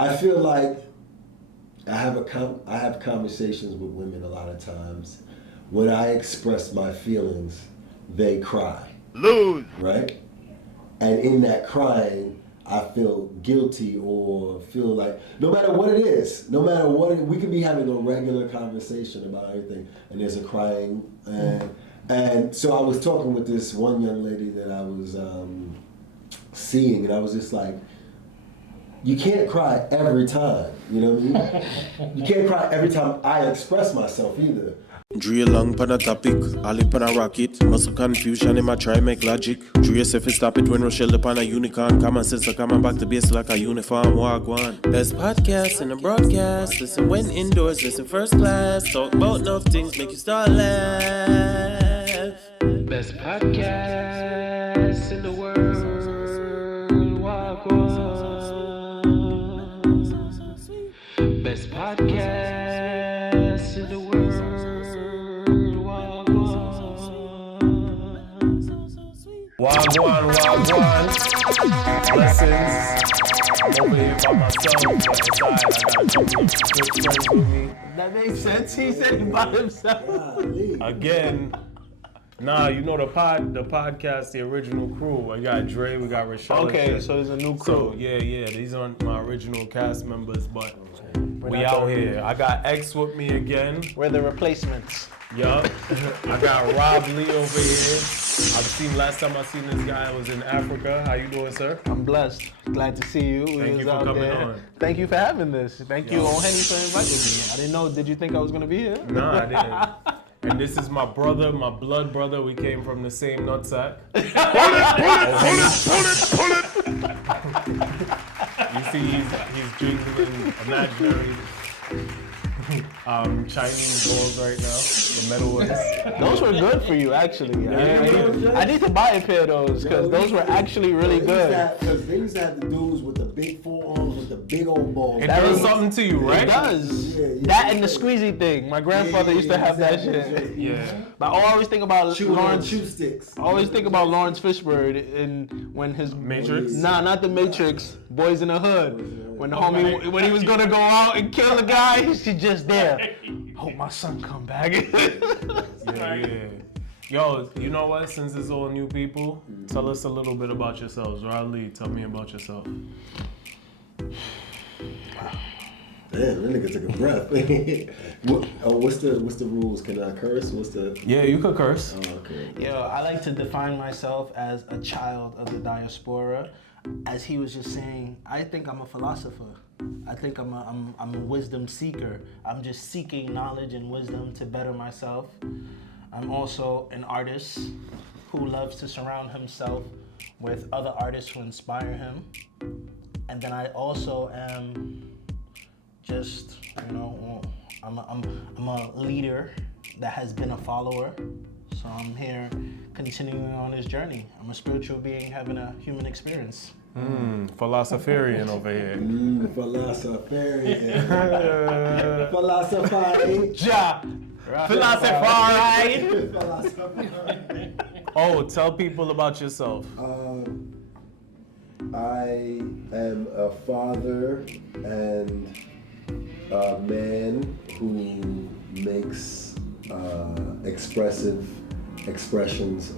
I feel like I have conversations with women a lot of times. When I express my feelings, they cry. Lose. Right? And in that crying, I feel guilty or feel like, no matter what it is, we could be having a regular conversation about everything, and there's a crying. And so I was talking with this one young lady that I was seeing, and I was just like, you can't cry every time, you know what I mean? You can't cry every time I express myself either. Drew along pan a topic, all up on a rocket. Muscle confusion, him a try make logic. Drew yourself and stop it when Rochelle upon a unicorn. Common sense, so come on back to base like a uniform. Walk one. Best podcast in the broadcast. Listen when indoors, listen first class. Talk about enough things, make you start laugh. Best podcast in the world. Walk one. Best podcast in the world. Wagwan. Blessings. I'm over here by myself, but inside I got a couple of good friends with me. That makes sense. He said it by himself. Again, you know the podcast, the original crew. We got Dre, we got Rochelle. Okay, so there's a new crew. So, yeah, these aren't my original cast members, but we out here. I got X with me again. We're the replacements. Yup. I got Rob Lee over here. Last time I seen this guy was in Africa. How you doing, sir? I'm blessed. Glad to see you. Thank you for coming on. Thank you for having this. Thank you, Ohene, for inviting me. I didn't know. Did you think I was gonna be here? No, I didn't. And this is my brother, my blood brother. We came from the same nutsack. Pull it. You see, he's drinking imaginary Chinese bowls right now. The metal ones. Those were good for you, actually. I need to buy a pair of those because those were actually really good. Because they used to have the dudes with the big forearms with the big old balls. It does something to you, right? It does. That and the squeezy thing. My grandfather used to have that shit. Yeah. But I always think about Lawrence. Chew sticks. I always think about Lawrence Fishburne in when his Matrix. Nah, not the Matrix. Boys in the Hood. When the homie, when he was gonna go out and kill the guy, he's just there. Hope my son come back. Yeah. Yo, you know what? Since it's all new people, tell us a little bit about yourselves. Rod Lee, tell me about yourself. Damn, that nigga took a breath. What's the rules? Can I curse? Yeah, you could curse. Oh, okay. Yo, I like to define myself as a child of the diaspora. As he was just saying, I think I'm a philosopher. I think I'm a wisdom seeker. I'm just seeking knowledge and wisdom to better myself. I'm also an artist who loves to surround himself with other artists who inspire him. And then I also am just, I'm a leader that has been a follower. So I'm here continuing on this journey. I'm a spiritual being having a human experience. Philosopherian over here. Philosopherian. Philosophizing. Philosophizing. Oh, tell people about yourself. I am a father and a man who makes expressions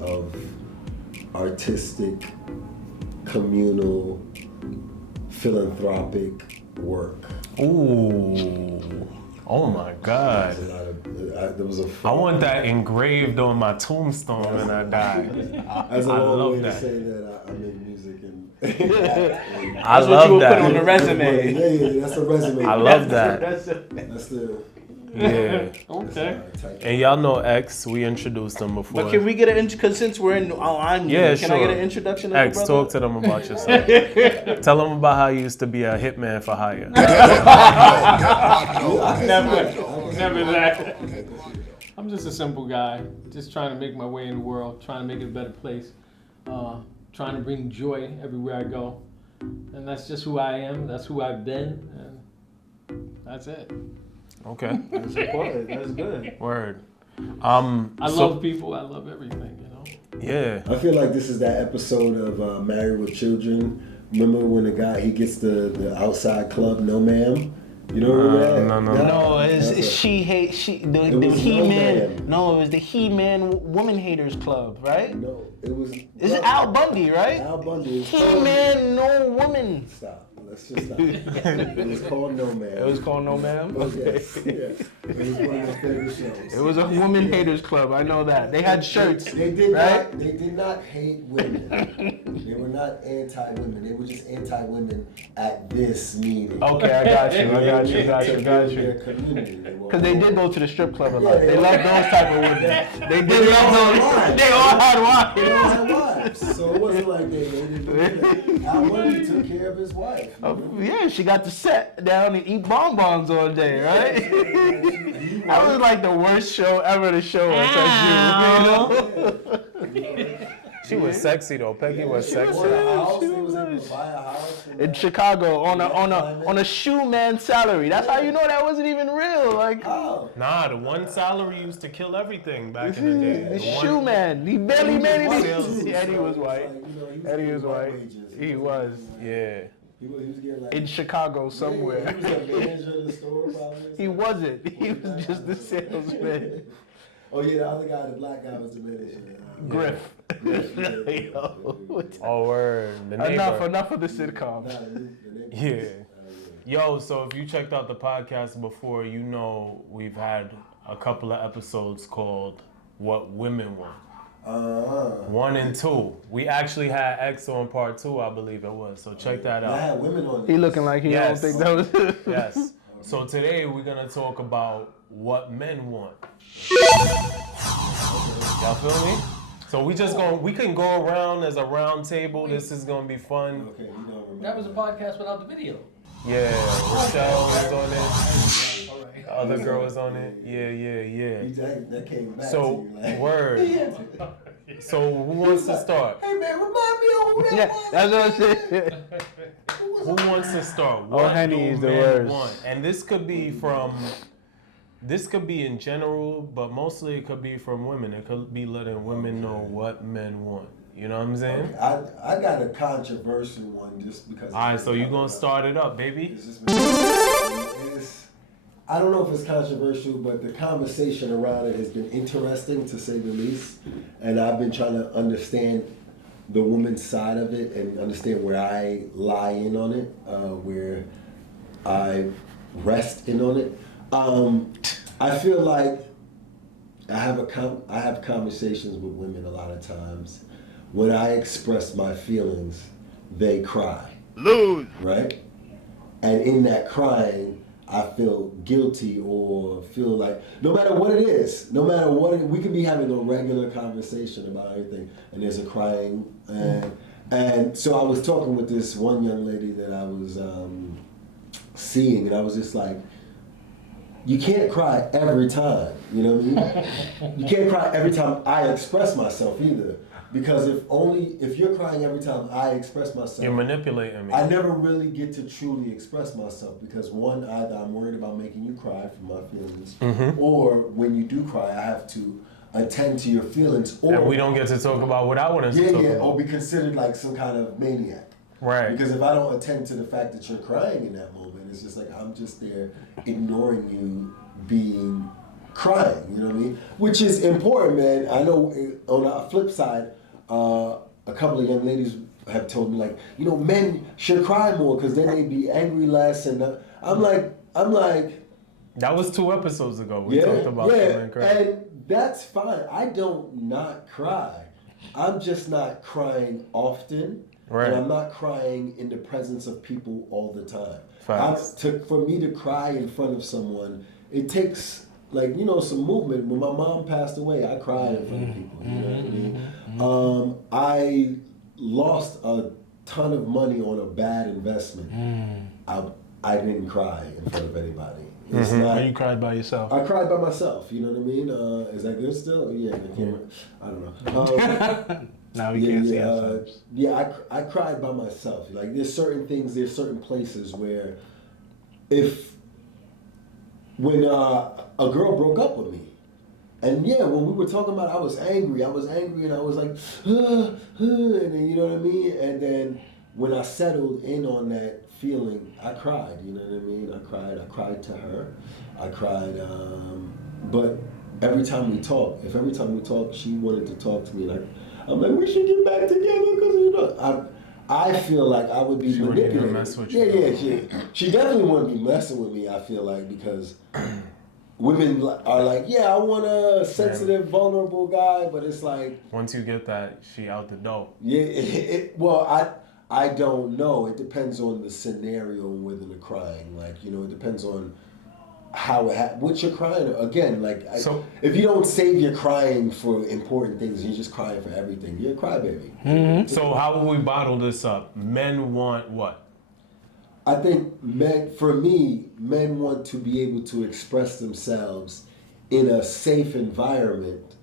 of artistic, communal, philanthropic work. Ooh. Oh my God. I want that engraved on my tombstone when I die. That's a long way that. to say that I make music and I love that. Put on the resume. Yeah, that's a resume. I love that. That's the Yeah. Okay. And y'all know X, we introduced him before. But can we get an because since we're in, I'm new, yeah, can sure. I get an introduction? X, of the talk to them about yourself. Tell them about how you used to be a hitman for hire. Never that. I'm just a simple guy, just trying to make my way in the world, trying to make it a better place, trying to bring joy everywhere I go. And that's just who I am, that's who I've been, and that's it. Okay. That's important. That's good. Word. I love people, I love everything, Yeah. I feel like this is that episode of Married with Children Remember when the guy he gets the outside club, no ma'am. You know that? No, it's she hate the He-Man. Man. No, it was the He-Man Woman Haters Club, right? No, it was. Is it Al Bundy, right? Al Bundy. He-Man, no woman. Stop. Let's just stop. It was called No Man. It was called No Ma'am? Yes, yes. It was one of my favorite shows. It was a woman haters club. I know that. They had shirts. They did right? not. They did not hate women. They were not anti-women. They were just anti-women at this meeting. Okay, I got you. Their community. Because they did go to the strip club a lot. Yeah, they loved those type of women. They did love those. They all had wives. They all had wives. So it wasn't like they didn't do that. Al Bundy took care of his wife. Yeah, she got to sit down and eat bonbons all day, right? That was like the worst show ever to show us. You know? She was sexy though. Peggy was sexy. They was able to buy a house In Chicago on a shoe man salary. That's how you know that wasn't even real. Like Nah, the one salary used to kill everything back in the day. the shoe man. He barely made Sales. it. And he was white. And he was white. He was. Yeah. He was getting like In Chicago somewhere. He was a manager of the store probably. He wasn't. He was just the salesman. Oh yeah, the other guy, the black guy, was the manager. Griff. Oh word. The neighbor. Enough of the sitcom. Yeah. Yo, so if you checked out the podcast before, you know we've had a couple of episodes called What Women Want. 1 and 2. We actually had X on part 2, I believe it was. So check that out. I had women on He looking like he Yes. don't think that was. Yes. So today we're gonna talk about what men want. Y'all feel me? So we can go around as a round table. This is gonna be fun. Okay, you don't remember. That was a podcast without the video. Yeah, Rochelle was on it. All right. The other girl was on it. Yeah. That came back So to you. Like, word. So who wants to start? hey man, remind me of who that Yeah, was. that's what I said. Who wants to start? What Ohene do is the men worst. want? And this could be in general, but mostly it could be from women. It could be letting women know what men want. You know what I'm saying? Okay, I got a controversial one just because. All right, so you gonna start it up, baby? I don't know if it's controversial, but the conversation around it has been interesting to say the least. And I've been trying to understand the woman's side of it and understand where I lie in on it, where I rest in on it. I feel like I have conversations with women a lot of times. When I express my feelings, they cry. Lose. Right? And in that crying, I feel guilty or feel like, no matter what it is, we could be having a regular conversation about everything, and there's a crying. And so I was talking with this one young lady that I was seeing, and I was just like, you can't cry every time, you know what I mean? You can't cry every time I express myself either. Because if you're crying every time I express myself, You're manipulating me. I never really get to truly express myself because one, either I'm worried about making you cry from my feelings, or when you do cry, I have to attend to your feelings, or And we don't get to talk about what I want to talk about. or be considered like some kind of maniac. Right. Because if I don't attend to the fact that you're crying in that moment, it's just like I'm just there ignoring you being crying, you know what I mean? Which is important, man. I know on the flip side, a couple of young ladies have told me like, you know, men should cry more because then they'd be angry less. And I'm like. That was 2 episodes ago. We talked about men crying. And that's fine. I don't not cry. I'm just not crying often. Right. And I'm not crying in the presence of people all the time. Facts. For me to cry in front of someone, it takes some movement. When my mom passed away, I cried in front of people. You know what I mean? I lost a ton of money on a bad investment. I didn't cry in front of anybody. It's not. And you cried by yourself. I cried by myself. You know what I mean? Is that good still? Yeah, the camera. I don't know. Now we can't see ourselves. I cried by myself. Like there's certain places where when a girl broke up with me, and when we were talking about, I was angry, and I was like, and then you know what I mean, and then when I settled in on that feeling, I cried. You know what I mean? I cried to her. I cried. But every time we talk, she wanted to talk to me, like I'm like, we should get back together because you know I feel like I would be manipulated. Wouldn't even mess with you. She definitely wouldn't be messing with me. I feel like because women are like, yeah, I want a sensitive, vulnerable guy, but it's like once you get that, she out the door. Yeah, well, I don't know. It depends on the scenario within the crying. Like, you know, it depends on how what you're crying again. Like, if you don't save your crying for important things, you're just crying for everything. You're a crybaby. Mm-hmm. So how will we bottle this up? Men want what? I think men want to be able to express themselves in a safe environment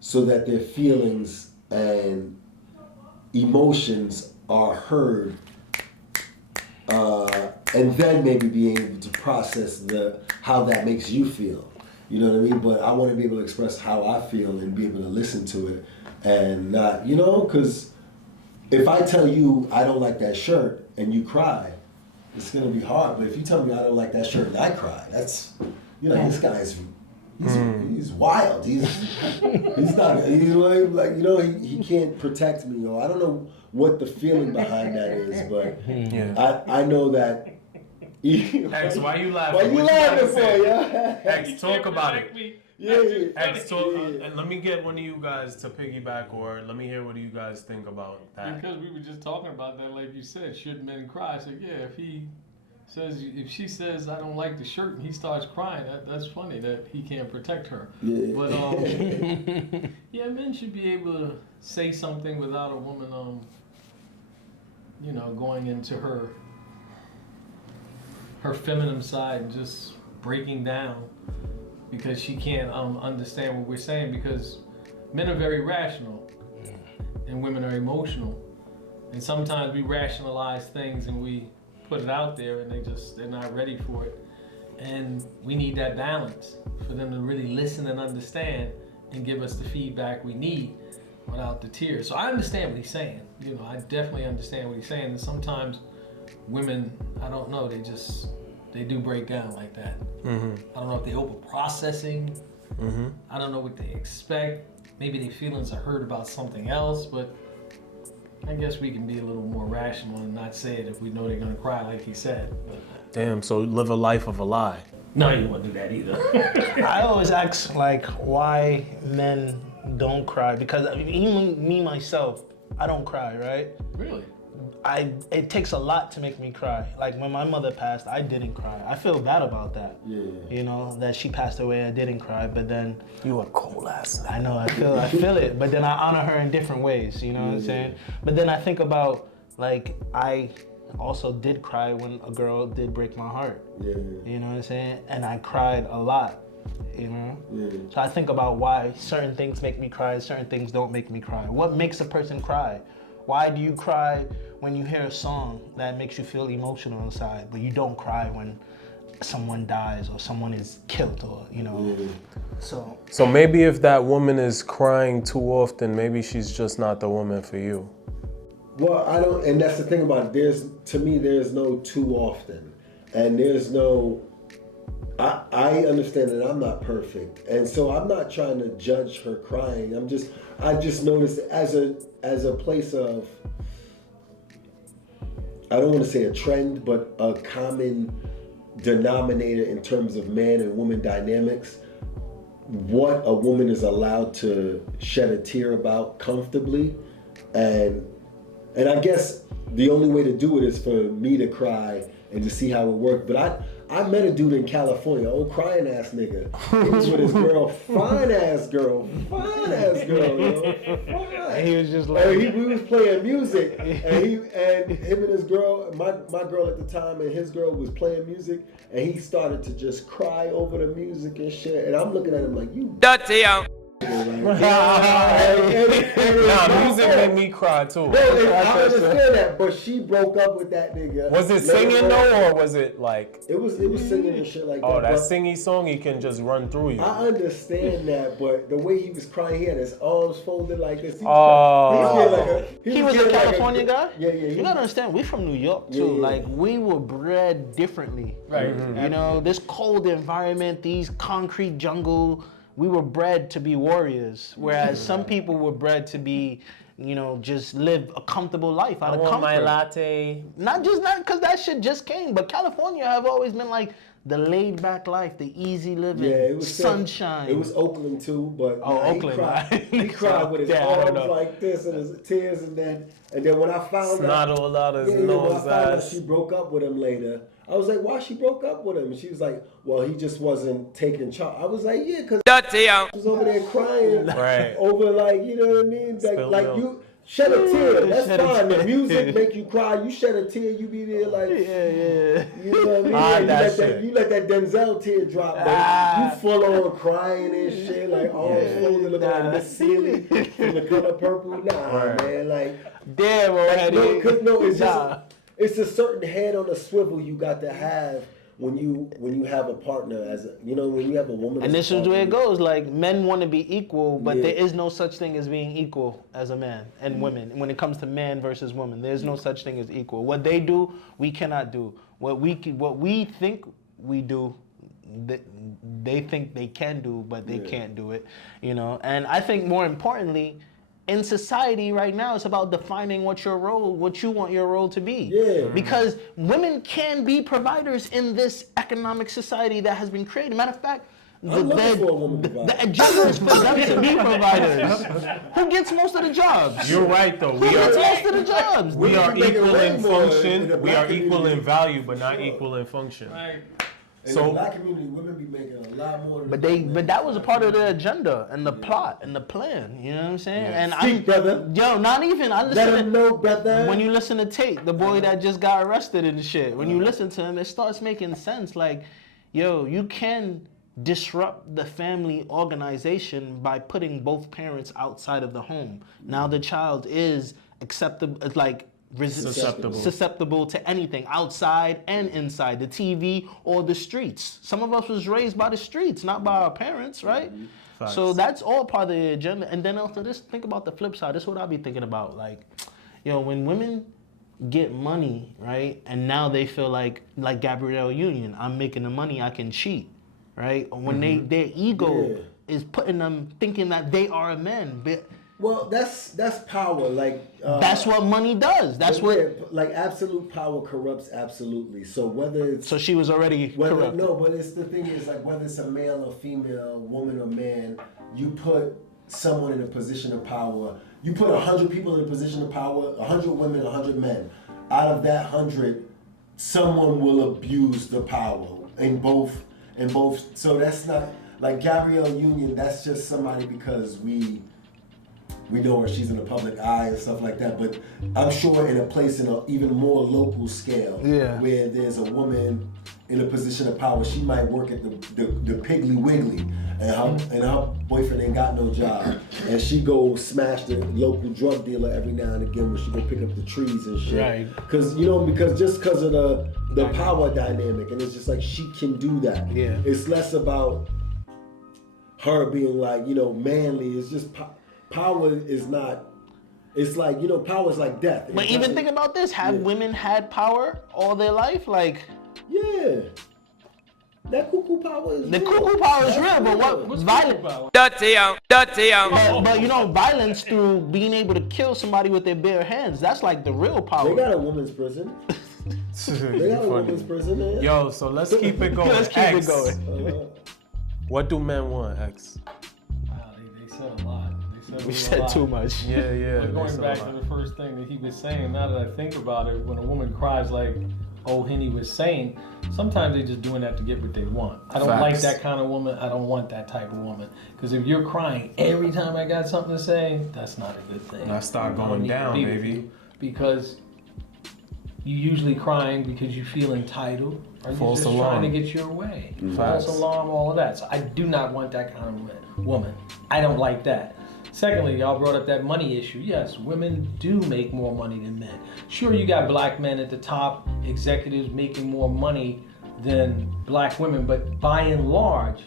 so that their feelings and emotions are heard, and then maybe being able to process how that makes you feel. You know what I mean? But I want to be able to express how I feel and be able to listen to it and not, you know, because if I tell you I don't like that shirt and you cry, it's gonna be hard. But if you tell me I don't like that shirt and I cry, that's, you know, this guy's he's wild. He's like, you know, he can't protect me, or I don't know what the feeling behind that is, but I know that. X, why you laughing? Why you laughing for, yeah? X, talk about it. Yeah. X, talk, and let me get one of you guys to piggyback, or let me hear what you guys think about that. Because we were just talking about that, like you said, should men cry? I said, yeah, if she says I don't like the shirt and he starts crying, that's funny that he can't protect her. Yeah. But yeah, men should be able to say something without a woman, you know, going into her feminine side and just breaking down because she can't understand what we're saying, because men are very rational and women are emotional, and sometimes we rationalize things and we put it out there and they're not ready for it, and we need that balance for them to really listen and understand and give us the feedback we need without the tears. So I understand what he's saying. You know, I definitely understand what he's saying. And sometimes women, I don't know, they do break down like that. Mm-hmm. I don't know if they're over processing. Mm-hmm. I don't know what they expect. Maybe their feelings are hurt about something else, but I guess we can be a little more rational and not say it if we know they're gonna cry, like he said. Damn, so live a life of a lie. No, you don't want to do that either. I always ask, like, why men don't cry, because even me myself, I don't cry, right? Really? It takes a lot to make me cry. Like when my mother passed, I didn't cry. I feel bad about that. Yeah. You know, that she passed away, I didn't cry, but then you a cold ass. I know, I feel it, but then I honor her in different ways, you know what I'm saying? But then I think about, like, I also did cry when a girl did break my heart. Yeah. You know what I'm saying? And I cried a lot, you know? Yeah. So I think about why certain things make me cry, certain things don't make me cry. What makes a person cry? Why do you cry when you hear a song that makes you feel emotional inside, but you don't cry when someone dies or someone is killed, or, you know? So maybe if that woman is crying too often, maybe she's just not the woman for you. Well, I don't, and that's the thing about it. To me, there's no too often. And there's no, I understand that I'm not perfect. And so I'm not trying to judge her crying. I just noticed as a place of, I don't want to say a trend, but a common denominator in terms of man and woman dynamics, what a woman is allowed to shed a tear about comfortably. And I guess the only way to do it is for me to cry and to see how it worked. But I met a dude in California, old crying ass nigga. He was with his girl, fine ass girl, yo. And he was just like, we was playing music, and him and his girl, my girl at the time, and his girl was playing music, and he started to just cry over the music and shit. And I'm looking at him like, you dirty young. emotional. Nah, music made me cry too. No, I understand that, but she broke up with that nigga. Was it singing though, or was it like? It was singing and shit like that. Oh, that singy song, he can just run through you. I understand that, but the way he was crying, he had his arms folded like this. He was a California guy? Yeah. You gotta understand, we from New York too. Yeah. Like, we were bred differently. Right. You know, this cold environment, these concrete jungle, we were bred to be warriors. Whereas some people were bred to be, you know, just live a comfortable life out of comfort. My latte. Not because that shit just came, but California have always been like the laid back life, the easy living, it was sunshine. It was Oakland too, but Oakland. He cried with his arms like this and his tears, and then when I found out, all out his nose, when I found out she broke up with him later, I was like, why she broke up with him? And she was like, well, he just wasn't taking charge. I was like, yeah, because I was over there crying over, like, you know what I mean? Like you shed a tear. That's fine. The music make you cry. You shed a tear, you be there like, you know what I mean? You let that Denzel tear drop, but you full on crying and shit, like arms folded, looking like Miss Celie from The Color Purple. Nah, man, like. Damn, Ohene. It's a certain head on a swivel you got to have when you have a partner, when you have a woman. And this is the way it goes. Like, men want to be equal, but there is no such thing as being equal as a man and women. When it comes to man versus woman, there's no such thing as equal. What they do, we cannot do. What we think we do, they think they can do, but they can't do it. You know. And I think more importantly, in society right now, it's about defining what you want your role to be. Yeah. Because women can be providers in this economic society that has been created. Matter of fact, the agenda is for them to be providers. Who gets most of the jobs? You're right, though. Who gets most of the jobs? We are equal in function. We are equal in value, but not equal in function. Right. In the black community, women be making a lot more than But that was a part of the agenda and the plot and the plan. You know what I'm saying? And brother. Not even. I listen. Let him know, brother. When you listen to Tate, the boy that just got arrested and shit, when you listen to him, it starts making sense. Like, you can disrupt the family organization by putting both parents outside of the home. Now the child is acceptable, like, susceptible to anything outside and inside, the TV or the streets. Some of us was raised by the streets, not by our parents, right? Facts. So that's all part of the agenda. And then after this, think about the flip side. This is what I'll be thinking about. Like, when women get money, right, and now they feel like Gabrielle Union, I'm making the money, I can cheat, right? When their ego is putting them thinking that they are a man, but well, that's power. Like that's what money does. That's what like absolute power corrupts absolutely. So whether it's so she was already corrupt. No, but it's the thing is like whether it's a male or female, woman or man, you put someone in a position of power. You put 100 people in a position of power, 100 women, 100 men. Out of that 100, someone will abuse the power in both. So that's not like Gabrielle Union. That's just somebody because we know her, she's in the public eye and stuff like that, but I'm sure in a place in an even more local scale where there's a woman in a position of power, she might work at the Piggly Wiggly and her boyfriend ain't got no job and she go smash the local drug dealer every now and again when she go pick up the trees and shit. Right. Because because of the power dynamic, and it's just like she can do that. Yeah. It's less about her being like, manly. It's just power is not, it's like, power is like death. But even think about this, have women had power all their life? Like, yeah. That cuckoo power is real. Cuckoo power is real, but what's violent power? Dirty. But violence through being able to kill somebody with their bare hands, that's like the real power. They got a woman's prison. They got a woman's prison, man. Yo, so let's keep it going. Let's keep it going. What do men want, X? They said a lot. We said too much. Yeah. But going back to the first thing that he was saying, now that I think about it, when a woman cries like Ohene was saying, sometimes they're just doing that to get what they want. I don't like that kind of woman. I don't want that type of woman. Because if you're crying every time I got something to say, that's not a good thing. I start going down, baby. Because you usually crying because you feel entitled, or you're False just alarm. trying to get your way. Facts. False alarm, all of that. So I do not want that kind of woman. I don't like that. Secondly, y'all brought up that money issue. Yes, women do make more money than men. Sure, you got black men at the top, executives making more money than black women, but by and large,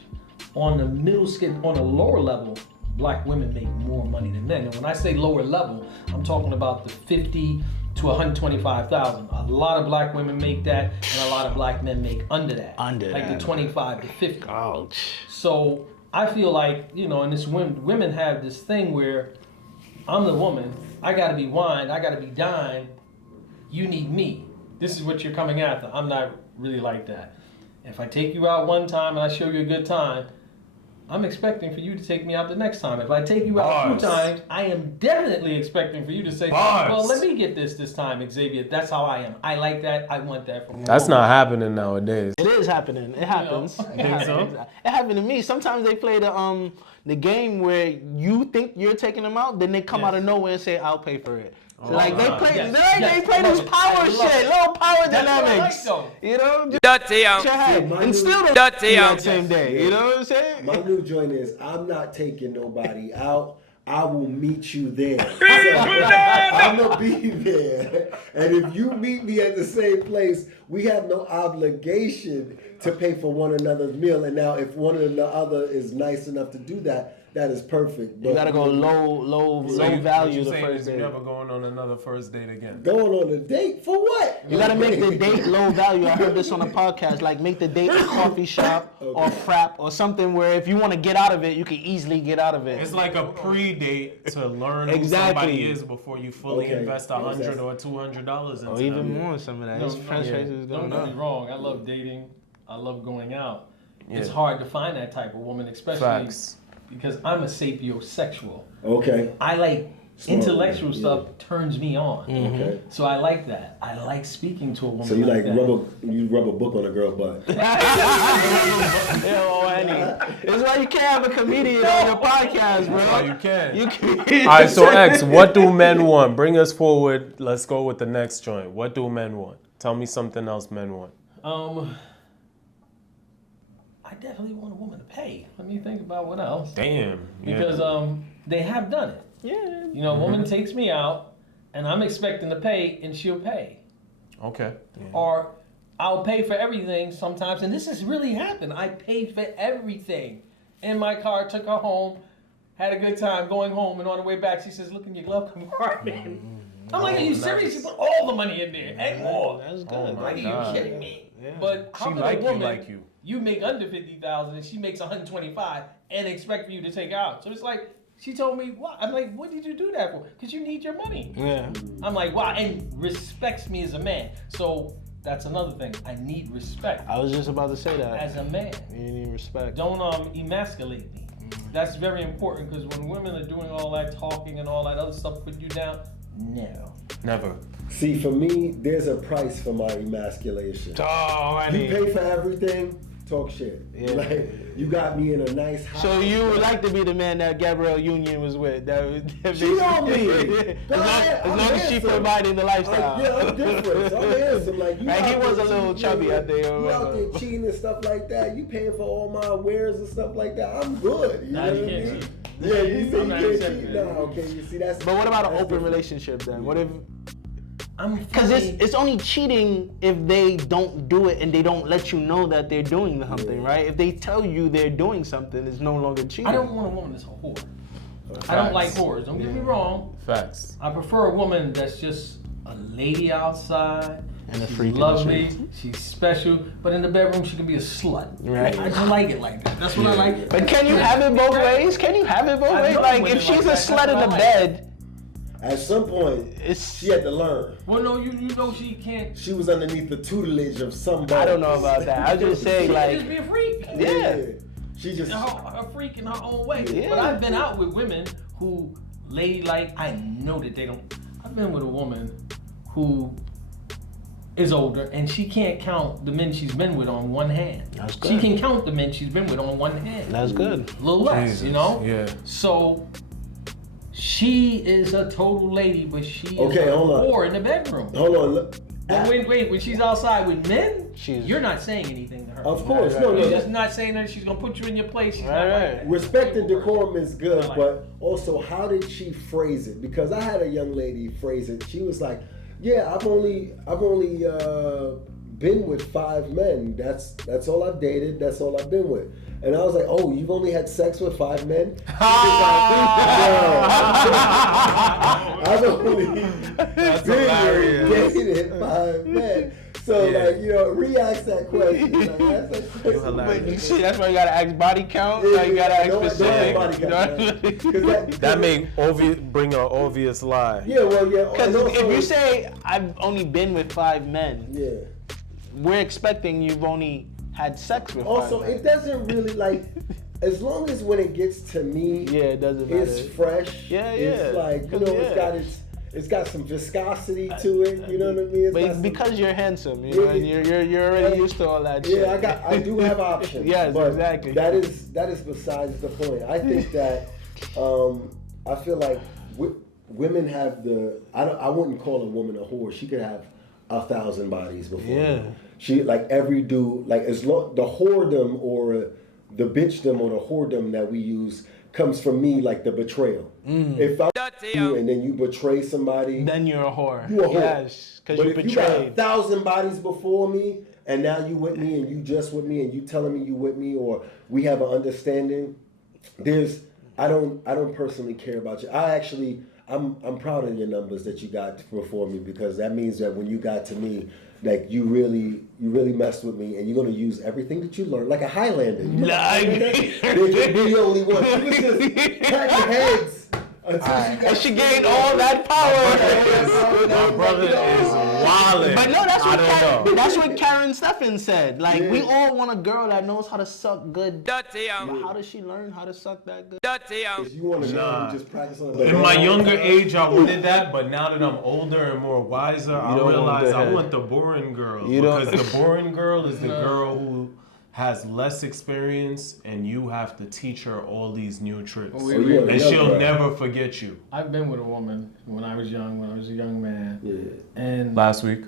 on the middle scale, on a lower level, black women make more money than men. And when I say lower level, I'm talking about the 50 to 125,000. A lot of black women make that, and a lot of black men make under that. Like the 25 to 50. Ouch. So I feel like, you know, and this women have this thing where I'm the woman, I gotta be wined, I gotta be dined, you need me. This is what you're coming after. I'm not really like that. If I take you out one time and I show you a good time, I'm expecting for you to take me out the next time. If I take you out 2 times, I am definitely expecting for you to say, well, let me get this time, Xavier. That's how I am. I like that. I want that from you. That's not happening nowadays. It is happening. It happens. It happens. It happened to me. Sometimes they play the game where you think you're taking them out, then they come out of nowhere and say, "I'll pay for it." So like they play, they play this power shit, little power dynamics. You know, Dirty and still the that same day. You know what I'm saying? My new joint is I'm not taking nobody out. I will meet you there. I'm gonna be there, and if you meet me at the same place, we have no obligation to pay for one another's meal. And now, if one of the other is nice enough to do that, that is perfect. But you gotta go low value the first You're date. never going on another first date again. Going on a date for what? You gotta make the date low value. I heard this on a podcast. Like make the date a coffee shop or frap or something where if you want to get out of it, you can easily get out of it. It's like a pre-date to learn who somebody is before you fully invest $100 or $200 into Or even them. more some of that. His French is Don't going get me up. wrong. I love dating. I love going out. It's hard to find that type of woman, especially Facts. because I'm a sapiosexual. Okay. I like intellectual stuff turns me on. Okay. So I like that. I like speaking to a woman. So you like that. rub a book on a girl butt. It's why you can't have a comedian on your podcast, bro. Oh, you can. You can. All right, so X, what do men want? Bring us forward. Let's go with the next joint. What do men want? Tell me something else men want. I definitely want a woman to pay. Let me think about what else. Damn. Because they have done it. Yeah. You know, a woman takes me out, and I'm expecting to pay, and she'll pay. Okay. Or I'll pay for everything sometimes, and this has really happened. I paid for everything in my car, took her home, had a good time going home, and on the way back, she says, "Look in your glove compartment." I'm like, "Are you serious? You put all the money in there and more." That's good. Like, are you kidding me? Yeah. But how She can like a you, woman like you. you make under 50,000 and she makes 125 and expect for you to take her out? So it's like she told me, "What?" I'm like, "What did you do that for?" Because you need your money. Yeah. I'm like, "Wow," and respects me as a man. So that's another thing. I need respect I was just about to say that. as a man. You need respect. Don't emasculate me. That's very important because when women are doing all that talking and all that other stuff, put you down. No. Never. See, for me, there's a price for my emasculation. Oh, You pay for everything, talk shit. Yeah. Like, you got me in a nice house. So you would like to be the man that Gabrielle Union was with? That Cheat on me. as long as she handsome. providing the lifestyle. Yeah, I'm different. So I'm handsome. Like, you And he out was there a little cheating, chubby, I think, I You out remember. there cheating and stuff like that. You paying for all my wares and stuff like that. I'm good. You Nah, know you what I can't mean? cheat. Yeah, you say I'm you not can't accepting cheat. it. No, okay. You see, that's. But what about an that's open different. relationship then? What if? Because Because it's only cheating if they don't do it and they don't let you know that they're doing something, right? If they tell you they're doing something, it's no longer cheating. I don't want a woman that's a whore. I don't like whores. Don't get me wrong. Facts. I prefer a woman that's just a lady outside. And a She's freak in the lovely. street. She's special. But in the bedroom, she can be a slut. Right. I just like it like that. That's what I like. But can you have it both ways? Can you have it both I ways? know Like women if she's like a that. slut in That's the what I bed, At some point, it's. she had to learn. Well, no, you know she can't. She was underneath the tutelage of somebody. I don't know about that. I was just saying, She can just like, be a freak. yeah. She just. A freak in her own way. Yeah. But I've been out with women who, ladylike, I know that they don't. I've been with a woman who is older and she can't count the men she's been with on one hand. That's She good. can count the men she's been with on one hand. That's good. A little less, Jesus, you know? yeah. So she is a total lady, but she is Okay, a hold on. whore in the bedroom. Hold on. Look. When she's outside with men, She's- you're not saying anything to her. Of course, Right, no, right. no. You're that's- just not saying that she's gonna put you in your place. She's Right, not right. like, Respect and decorum is good, I like but also how did she phrase it? Because I had a young lady phrase it. She was like, "Yeah, I've only been with 5 men. That's all I've dated. That's all I've been with." And I was like, "Oh, you've only had sex with 5 men?" She was like, "No, I've only dated 5 men." So re-ask that question. Like, ask that question. But you see, that's why you gotta ask body count. Like, you gotta ask don't specific. body You count, know? man. 'Cause That may bring an obvious lie. Yeah, well, yeah. Because and if also- you say I've only been with 5 men, yeah. we're expecting you've only had sex with 5 Also, men. it doesn't really like, as long as when it gets to me, Yeah, it doesn't matter. it's fresh. Yeah, It's yeah. like, Yeah. it's got some viscosity to it. You know what I mean? It's got But some- because you're handsome, you know, and you're already used to all that shit. yeah, I do have options. Yes, but exactly. That is besides the point. I think that I feel like women have I wouldn't call a woman a whore. She could have 1,000 bodies before. Yeah. her. She like every dude like as long the whoredom or the bitchdom or the whoredom that we use comes from me like the betrayal. If I you and then you betray somebody, Then you're a whore. you a whore. Yes, because But you if you got betrayed. 1,000 bodies before me, and now you with me, and you just with me, and you telling me you with me, or we have an understanding. I don't personally care about you. I'm proud of your numbers that you got before me because that means that when you got to me, like you really messed with me, and you're gonna use everything that you learned, like a Highlander. You There'd be only one. She was just cutting heads until And she gained all that power. My brother is wildin'. But no, that's I what don't know. that's what Karen Steffen said. Like we all want a girl that knows how to suck good. But how does she learn how to suck that good? If you want to know, you just practice on the In my younger age, I wanted that, but now that I'm older and more wiser, I don't want realize the I head. want the boring girl. You don't- Because the boring girl is the girl who has less experience, and you have to teach her all these new tricks. Oh, yeah. And she'll never forget you. I've been with a woman when I was a young man. Yeah. And Last week.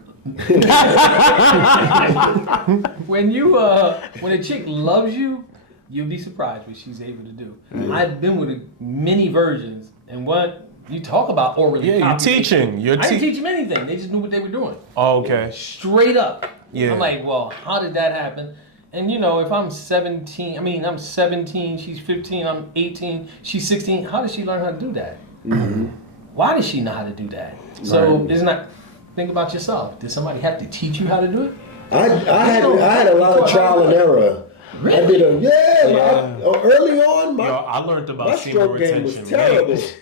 when a chick loves you, you'll be surprised what she's able to do. I've been with many versions, and what you talk about orally. Yeah, you're teaching. I didn't teach them anything. They just knew what they were doing. Oh, okay. Straight up. Yeah. I'm like, well, how did that happen? And if I'm 17, I'm 17, she's 15, I'm 18, she's 16. How did she learn how to do that? Mm-hmm. Why does she know how to do that? So it's not. Think about yourself. Did somebody have to teach you how to do it? I had a lot of trial and error. Really? I did early on. Yo, I learned my about semen stroke game was retention terrible. late.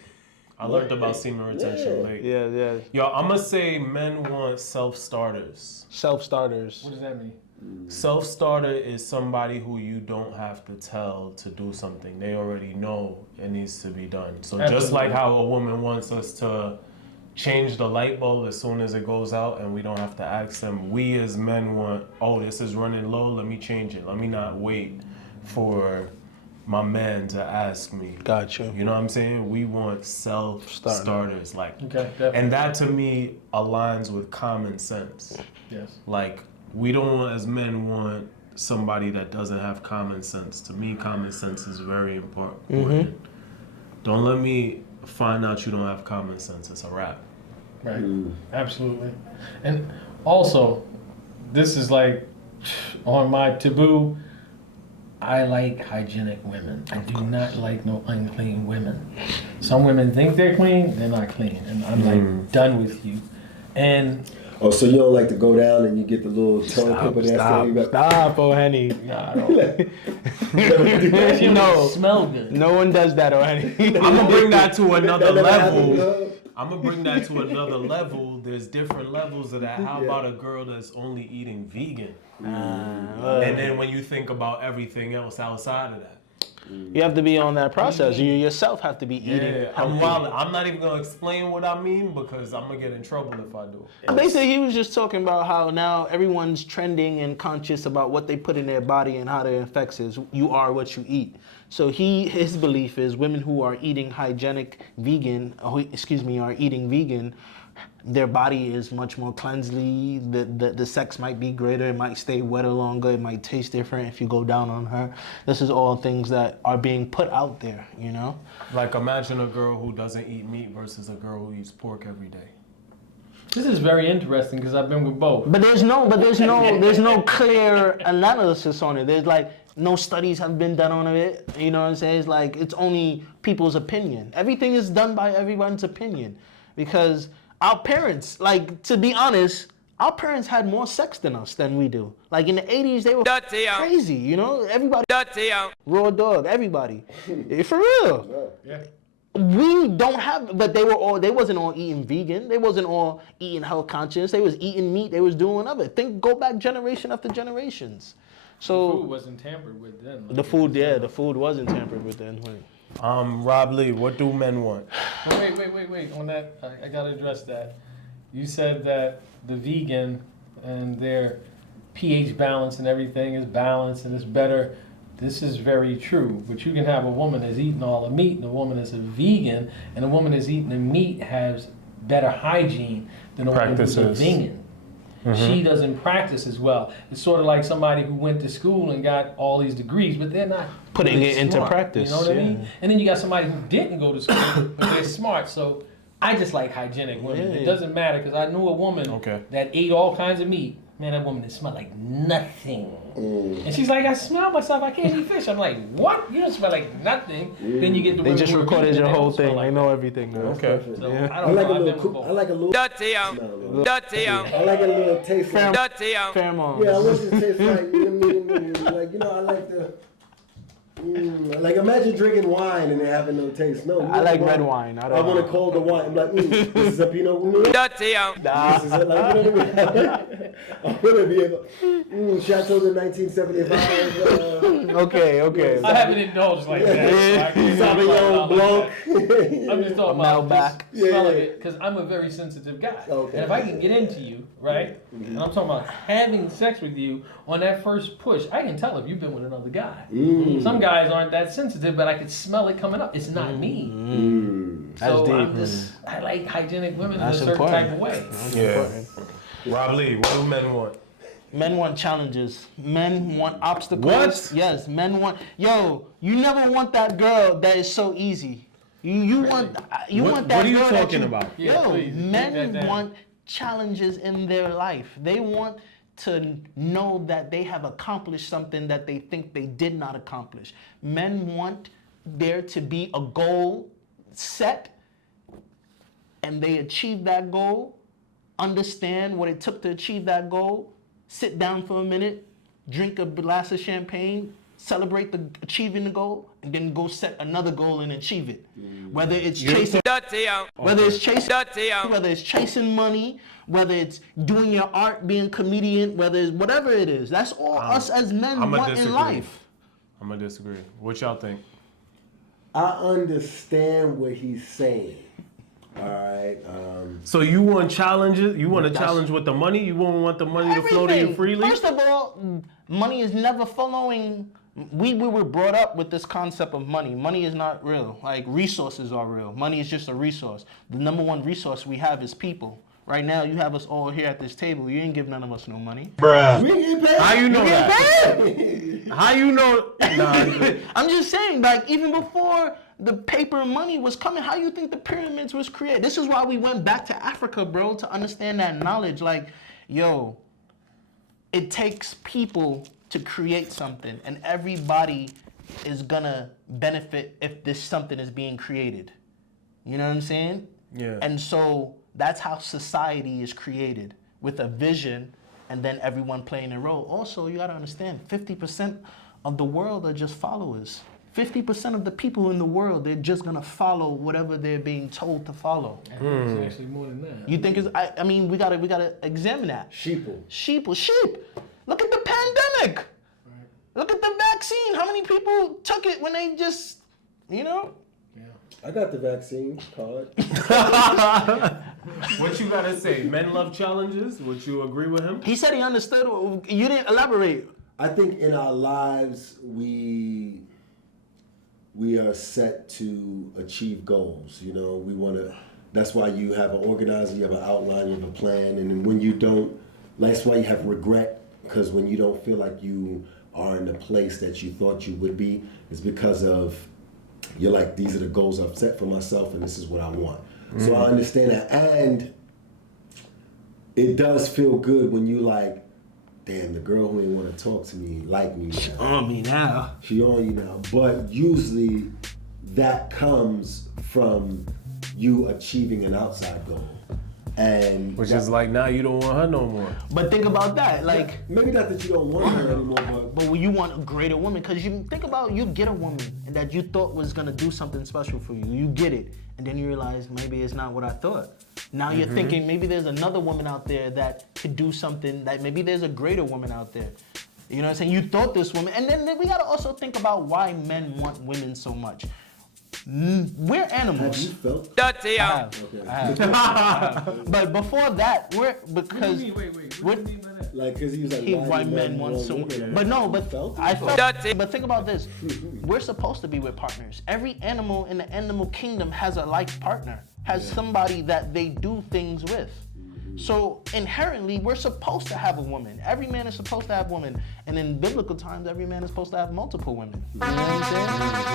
I learned about semen retention late. Yeah. Yo, I'm gonna say men want self-starters. Self-starters. What does that mean? Self-starter is somebody who you don't have to tell to do something. They already know it needs to be done. So just Absolutely. like how a woman wants us to change the light bulb as soon as it goes out and we don't have to ask them, we as men want, oh, this is running low, let me change it. Let me not wait for my man to ask me. Gotcha. You know what I'm saying? We want self-starters. Like, Okay, definitely. and that to me aligns with common sense. Yes. Like, we don't, as men, want somebody that doesn't have common sense. To me, common sense is very important. Don't let me find out you don't have common sense. It's a wrap. Right. Absolutely. And also, this is like on my taboo. I like hygienic women. I do not like no unclean women. Some women think they're clean, they're not clean. And I'm like, done with you. And Oh, so you don't like to go down and you get the little toe paper that's standing back? Stop, Ohene. I don't. You know, Smell good. no one does that, Ohene. I'm gonna bring that to another That never happened, level. huh? I'm gonna bring that to another level. There's different levels of that. How about a girl that's only eating vegan? And then when you think about everything else outside of that. You have to be on that process. You yourself have to be eating. Yeah, I'm wild. I'm not even gonna explain what I mean because I'm gonna get in trouble if I do. Basically, he was just talking about how now everyone's trending and conscious about what they put in their body and how it affects us. You are what you eat. So his belief is women who are eating hygienic vegan, are eating vegan, their body is much more cleansly. The sex might be greater. It might stay wetter longer. It might taste different if you go down on her. This is all things that are being put out there, you know? Like imagine a girl who doesn't eat meat versus a girl who eats pork every day. This is very interesting because I've been with both. But there's no clear analysis on it. There's like no studies have been done on it. You know what I'm saying? It's like it's only people's opinion. Everything is done by everyone's opinion, because our parents, like, to be honest, our parents had more sex than we do. Like in the 80s, they were crazy. You know, everybody raw dog, everybody, for real. Yeah. We don't have, but they wasn't all eating vegan. They wasn't all eating health conscious. They was eating meat. They was doing other. Go back generation after generations. So The food wasn't tampered with then. the food wasn't tampered with then. Rob Lee, what do men want? Oh, wait. On that, I gotta address that. You said that the vegan and their pH balance and everything is balanced and it's better. This is very true, but you can have a woman that's eating all the meat and a woman that's a vegan, and a woman that's eating the meat has better hygiene than a woman who's a vegan. She doesn't practice as well. It's sort of like somebody who went to school and got all these degrees, but they're not putting really it into smart, practice. You know what I mean? And then you got somebody who didn't go to school, but they're smart. So I just like hygienic women. It doesn't matter, because I knew a woman that ate all kinds of meat. Man, that woman didn't smell like nothing. And she's like, I smell myself, I can't eat fish. I'm like, what? You don't smell like nothing. Then you get the They women just who are recorded vegan, your they whole don't smell thing. like They know everything now. Okay. So Yeah. I don't know. I've been with both. I like a little. Dirty. I like a little taste. Dirty. Pheromones. Yeah, I want it to taste like I like the. Like imagine drinking wine and it having no taste. No, I like red wine. I want to call the wine. I'm like, this is a Pinot Noir. Dirty. This is a, like, you know what I mean? I'm gonna be able. Chateau de 1975. Okay. I haven't indulged like that. So Sauvignon Blanc. I'm just talking about Malbec. smelling it, because I'm a very sensitive guy. Okay. And if I can get into you, right, and I'm talking about having sex with you on that first push, I can tell if you've been with another guy. Some guys aren't that sensitive, but I could smell it coming up. It's not me. So I like hygienic women in a certain type of way. Rob Lee, what do men want? Men want challenges. Men want obstacles. What? Yes, men want. Yo, you never want that girl that is so easy. You want that What are you girl talking about? Yeah, please, break that men down. want challenges in their life. They want to know that they have accomplished something that they think they did not accomplish. Men want there to be a goal set, and they achieve that goal, understand what it took to achieve that goal, sit down for a minute, drink a glass of champagne, celebrate achieving the goal, and then go set another goal and achieve it. Whether it's chasing money, whether it's doing your art, being a comedian, whether it's whatever it is. That's all us as men want in life. I'm gonna disagree. What y'all think? I understand what he's saying. All right. So you want challenges? You want a challenge with the money? You won't want the money to flow to you freely? First of all, money is never following. We were brought up with this concept of money. Money is not real. Like, resources are real. Money is just a resource. The number one resource we have is people. Right now, you have us all here at this table. You ain't give none of us no money. We ain't paid. How you know that? How you know? Nah, I'm just saying, like, even before the paper money was coming, how you think the pyramids was created? This is why we went back to Africa, bro, to understand that knowledge. Like, yo, it takes people to create something, and everybody is gonna benefit if this something is being created. You know what I'm saying? Yeah. And so that's how society is created, with a vision, and then everyone playing a role. Also, you gotta understand, 50% of the world are just followers. 50% of the people in the world, they're just gonna follow whatever they're being told to follow. It's actually more than that. You think I mean, we gotta examine that. Sheep. Sheep. Look at the pandemic. Right. Look at the vaccine. How many people took it when they just, you know? Yeah. I got the vaccine card. what you gotta say? Men love challenges. Would you agree with him? He said he understood. You didn't elaborate. I think in our lives we are set to achieve goals. You know, we want to That's why you have an organizer, you have an outline, you have a plan, and then when you don't, that's why you have regret, because when you don't feel like you are in the place that you thought you would be, it's because of, you're like, these are the goals I've set for myself and this is what I want. So I understand that, and it does feel good when you like, damn, the girl who ain't want to talk to me like me now. On me now. She on you now. But usually that comes from you achieving an outside goal. And Which is like, now you don't want her no more. But think about that, like, maybe not that you don't want her anymore, but when you want a greater woman, because you think about, you get a woman that you thought was gonna do something special for you. You get it, and then you realize maybe it's not what I thought. Now you're thinking maybe there's another woman out there that could do something, that maybe there's a greater woman out there. You know what I'm saying? You thought this woman, and then we gotta also think about why men want women so much. We're animals. Have you felt? I have. But before that, because Wait. What do you mean by that? Like, because he was like, why men want so much. But no, but I felt. But think about this. We're supposed to be with partners. Every animal in the animal kingdom has a life partner, has somebody that they do things with. So inherently, we're supposed to have a woman. Every man is supposed to have a woman. And in biblical times, every man is supposed to have multiple women. You know what I'm saying?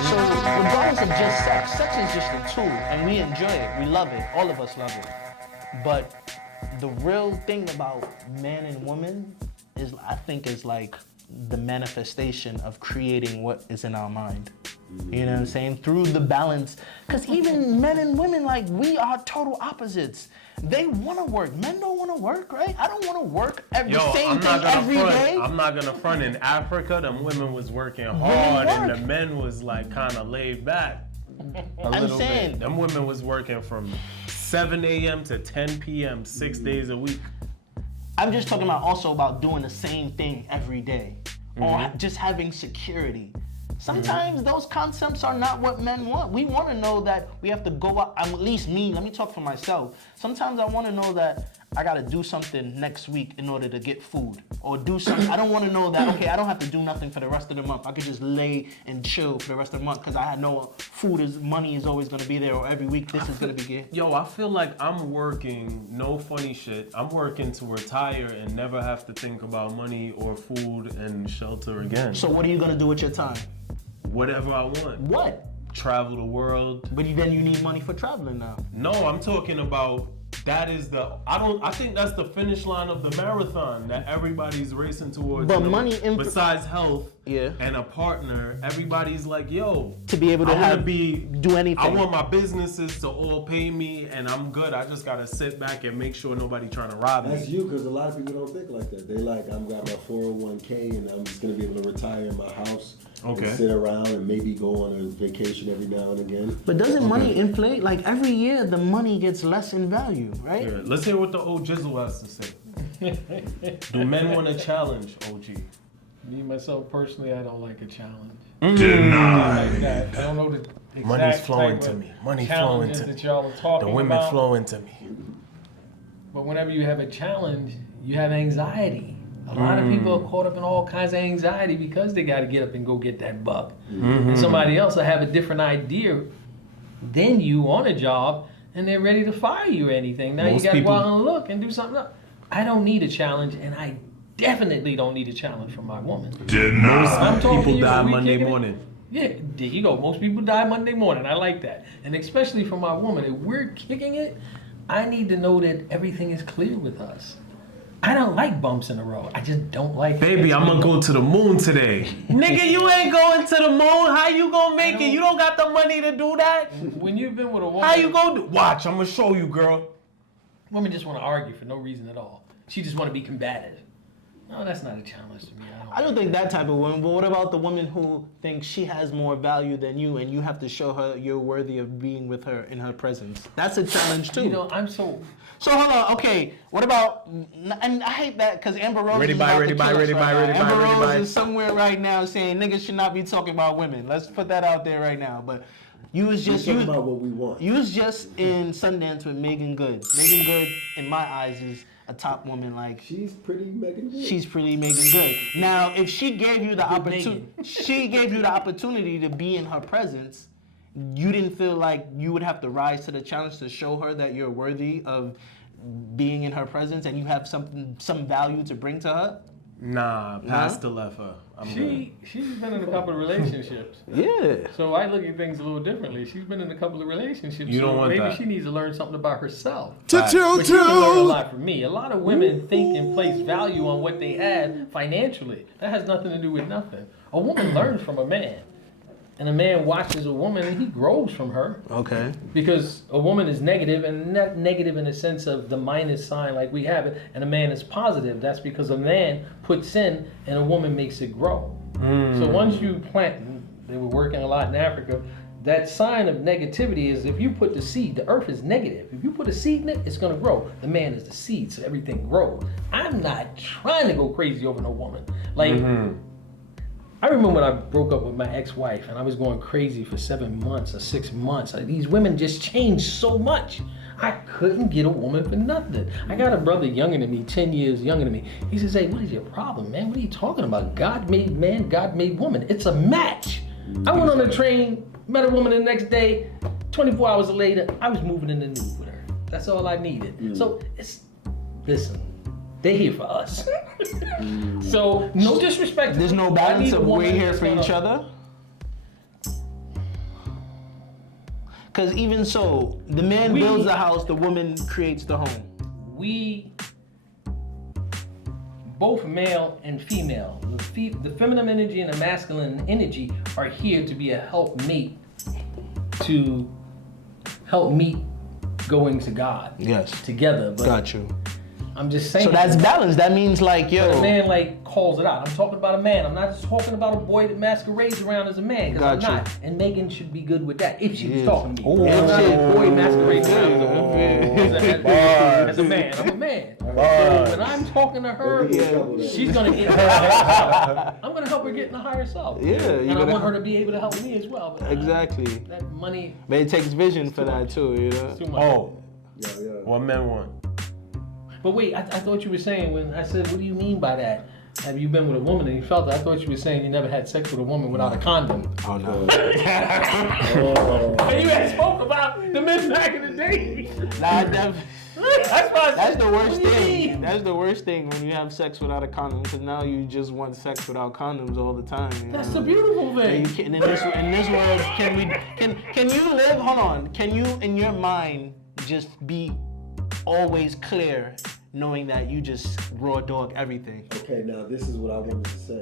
So regardless of just sex is just a tool. And we enjoy it. We love it. All of us love it. But the real thing about man and woman is, I think, is like the manifestation of creating what is in our mind. You know what I'm saying? Through the balance. Because even men and women, like, we are total opposites. They want to work. Men don't want to work, right? I don't want to work the same thing every day. I'm not gonna front. In Africa, them women was working hard, and the men was like kind of laid back a little bit. Them women was working from 7 a.m. to 10 p.m. 6 days a week. I'm just talking about doing the same thing every day, or just having security. Sometimes those concepts are not what men want. We want to know that we have to go out, at least me, let me talk for myself. Sometimes I want to know that I got to do something next week in order to get food, or do something. I don't want to know that, okay, I don't have to do nothing for the rest of the month. I could just lay and chill for the rest of the month because I know money is always going to be there, or every week this is going to be good. Yo, I feel like I'm working, no funny shit, I'm working to retire and never have to think about money or food and shelter again. So what are you going to do with your time? Whatever I want. What? Travel the world. But then you need money for traveling now. No, I'm talking about, that is I think that's the finish line of the marathon that everybody's racing towards. But money, besides health and a partner, everybody's like, yo, to be able to do anything. I want my businesses to all pay me, and I'm good. I just gotta sit back and make sure nobody trying to rob me. That's you, because a lot of people don't think like that. They like, I've got my 401k and I'm just gonna be able to retire in my house. Okay. And sit around and maybe go on a vacation every now and again. But doesn't money inflate? Like every year, the money gets less in value, right? Yeah. Let's hear what the old Jizzle has to say. Do men want a challenge, OG? Me, myself, personally, I don't like a challenge. Denied. Like that. I don't know the exact Money's flowing type to of me. Money flowing challenges to me. that y'all are talking The women about. flowing to me. But whenever you have a challenge, you have anxiety. A lot of people are caught up in all kinds of anxiety because they got to get up and go get that buck. And somebody else will have a different idea than you on a job, and they're ready to fire you or anything. Now you got to go out and look and do something else. I don't need a challenge, and I definitely don't need a challenge from my woman. Denied. People die Monday morning. Yeah, there you go. Most people die Monday morning. I like that. And especially for my woman, if we're kicking it, I need to know that everything is clear with us. I don't like bumps in the road. I just don't like Baby, I'm gonna go to the moon today. Nigga, you ain't going to the moon. How you gonna make it? You don't got the money to do that. When you've been with a woman, How you gonna do? Watch, I'm gonna show you, girl. women just want to argue for no reason at all. She just want to be combative. No, that's not a challenge to me. I don't think that type of woman, but what about the woman who thinks she has more value than you and you have to show her you're worthy of being with her in her presence? That's a challenge too. You know, I'm so... So hold on, okay, what about, and I hate that because Amber Rose Ready, is bye, about ready, to bye, kill us ready, right bye, now. ready, bye, Amber ready, Rose bye. is somewhere right now saying niggas should not be talking about women. Let's put that out there right now. But you was just talking about what we want. You was just in Sundance with Megan Good. Megan Good, in my eyes, is a top woman. Like She's pretty Megan Good. she's pretty Megan Good. Now, if she gave you the opportunity, she gave you the opportunity to be in her presence. you didn't feel like you would have to rise to the challenge to show her that you're worthy of being in her presence and you have some value to bring to her? Nah, Pastor left her. She's been in a couple of relationships. Yeah. So I look at things a little differently. She's been in a couple of relationships. You don't so want maybe that. she needs to learn something about herself. But she can learn a lot from me. A lot of women think and place value on what they have financially. That has nothing to do with nothing. A woman learns from a man. And a man watches a woman and he grows from her. Okay. Because a woman is negative, and not negative in the sense of the minus sign like we have it, and a man is positive. That's because a man puts in and a woman makes it grow. So once you plant, they were working a lot in Africa, that sign of negativity is if you put the seed, the earth is negative. If you put a seed in it, it's going to grow. The man is the seed, so everything grows. I'm not trying to go crazy over no woman. Like, I remember when I broke up with my ex-wife and I was going crazy for 7 months or 6 months. These women just changed so much. I couldn't get a woman for nothing. I got a brother younger than me, 10 years younger than me. He says, hey, what is your problem, man? What are you talking about? God made man, God made woman. It's a match. I went on a train, met a woman the next day, 24 hours later, I was moving in the nude with her. That's all I needed. So listen, they're here for us. So no disrespect. There's no balance of we're here for each other? Because even so, the man builds the house, the woman creates the home. We, both male and female, the feminine energy and the masculine energy are here to be a helpmate, to help meet going to God. Yes. Together. But got you. I'm just saying. So that's balance. That means like, yo. But a man like calls it out. I'm talking about a man. I'm not just talking about a boy that masquerades around as a man, because I'm not. And Megan should be good with that if she was talking to me. I'm not a boy masquerades around as a man. I'm a man. So when I'm talking to her, she's gonna get I'm gonna help her get in the higher self. Yeah. And I want her to be able to help me as well. But exactly. That money. But it takes vision for that too, you know? Too much. Oh. What men want. But wait, I thought you were saying when I said, what do you mean by that? Have you been with a woman and you felt that? I thought you were saying you never had sex with a woman without a condom. Oh no. And you had spoke about the men back in the day. Nah, that's the worst What do you thing. mean? That's the worst thing when you have sex without a condom, because now you just want sex without condoms all the time. You That's know? the beautiful thing. You can, in this world, can you live? Hold on. Can you in your mind just be always clear, knowing that you just raw dog everything? Okay, now this is what I wanted to say.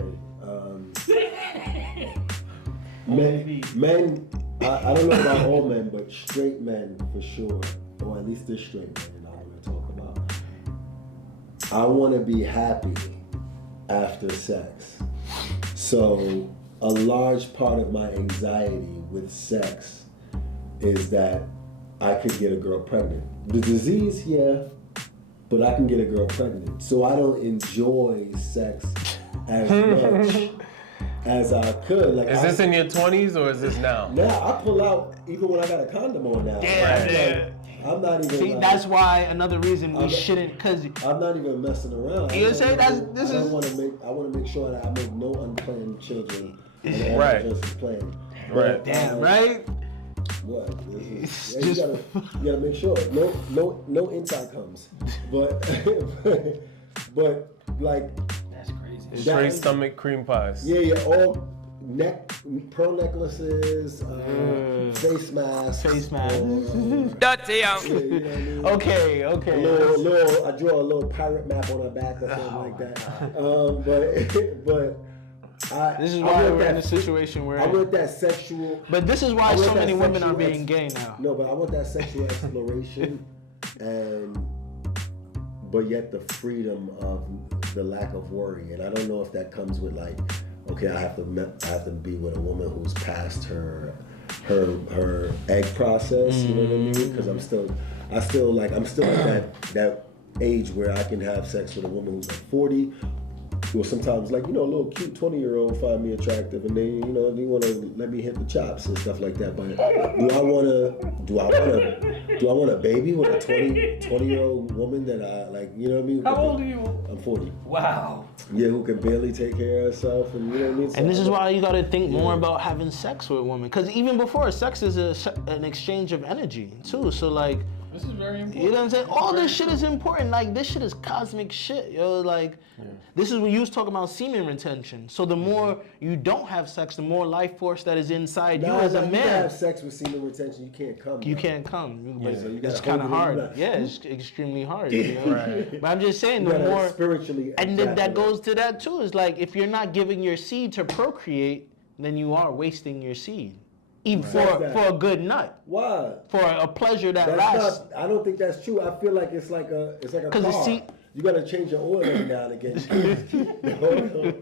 Men, I don't know about all men, but straight men for sure, or at least this straight man I want to talk about. I want to be happy after sex. So a large part of my anxiety with sex is that I could get a girl pregnant. The disease, yeah, but I can get a girl pregnant. So I don't enjoy sex as much as I could. Like, Is this in your 20s or is this now? Now I pull out even when I got a condom on now. I'm not even. See, like, that's why another reason we shouldn't, cause I'm not even messing around. You say I want to make sure that I make no unplanned children. And Right. just planned. Right. damn right. What? You gotta make sure no inside comes, but like That's crazy. Straight stomach cream pies. yeah, all pearl necklaces, face masks, Dirty yeah, you know what I mean? Okay. I draw a little pirate map on her back or something like that. But This is I why want we're in that the situation we're I in. want that sexual. But this is why I want so that many women are sexual being gay now. No, but I want that sexual exploration, but yet the freedom of the lack of worry. And I don't know if that comes with like, okay, I have to be with a woman who's past her egg process. You know what I mean? Because I'm still at that age where I can have sex with a woman who's like 40. Well, sometimes, like, a little cute 20-year-old find me attractive, and they, they want to let me hit the chops and stuff like that. But do I want a baby with a 20-year-old woman that I like? You know what I mean? How old are you? I'm 40. Wow. Yeah, who can barely take care of herself, and you know what I mean. And this is why you gotta think more about having sex with women, because even before, sex is an exchange of energy too. So like. This is very important. You know what I'm saying? All this shit is important. Like, this shit is cosmic shit, yo. Like, this is when you was talking about semen retention. So the more you don't have sex, the more life force that is inside you as a man. You can have sex with semen retention, you can't come. You can't come. So you It's gotta kind of hold it hard. in. Yeah, it's extremely hard. You know? Right. But I'm just saying, You the gotta more spiritually. and that ejaculate. goes to that too. Is like, if you're not giving your seed to procreate, then you are wasting your seed. Even for a good nut. Why? For a pleasure that That's lasts. not, I don't think that's true. I feel like it's like a car. You gotta change your oil every now and again. You can't just keep the oil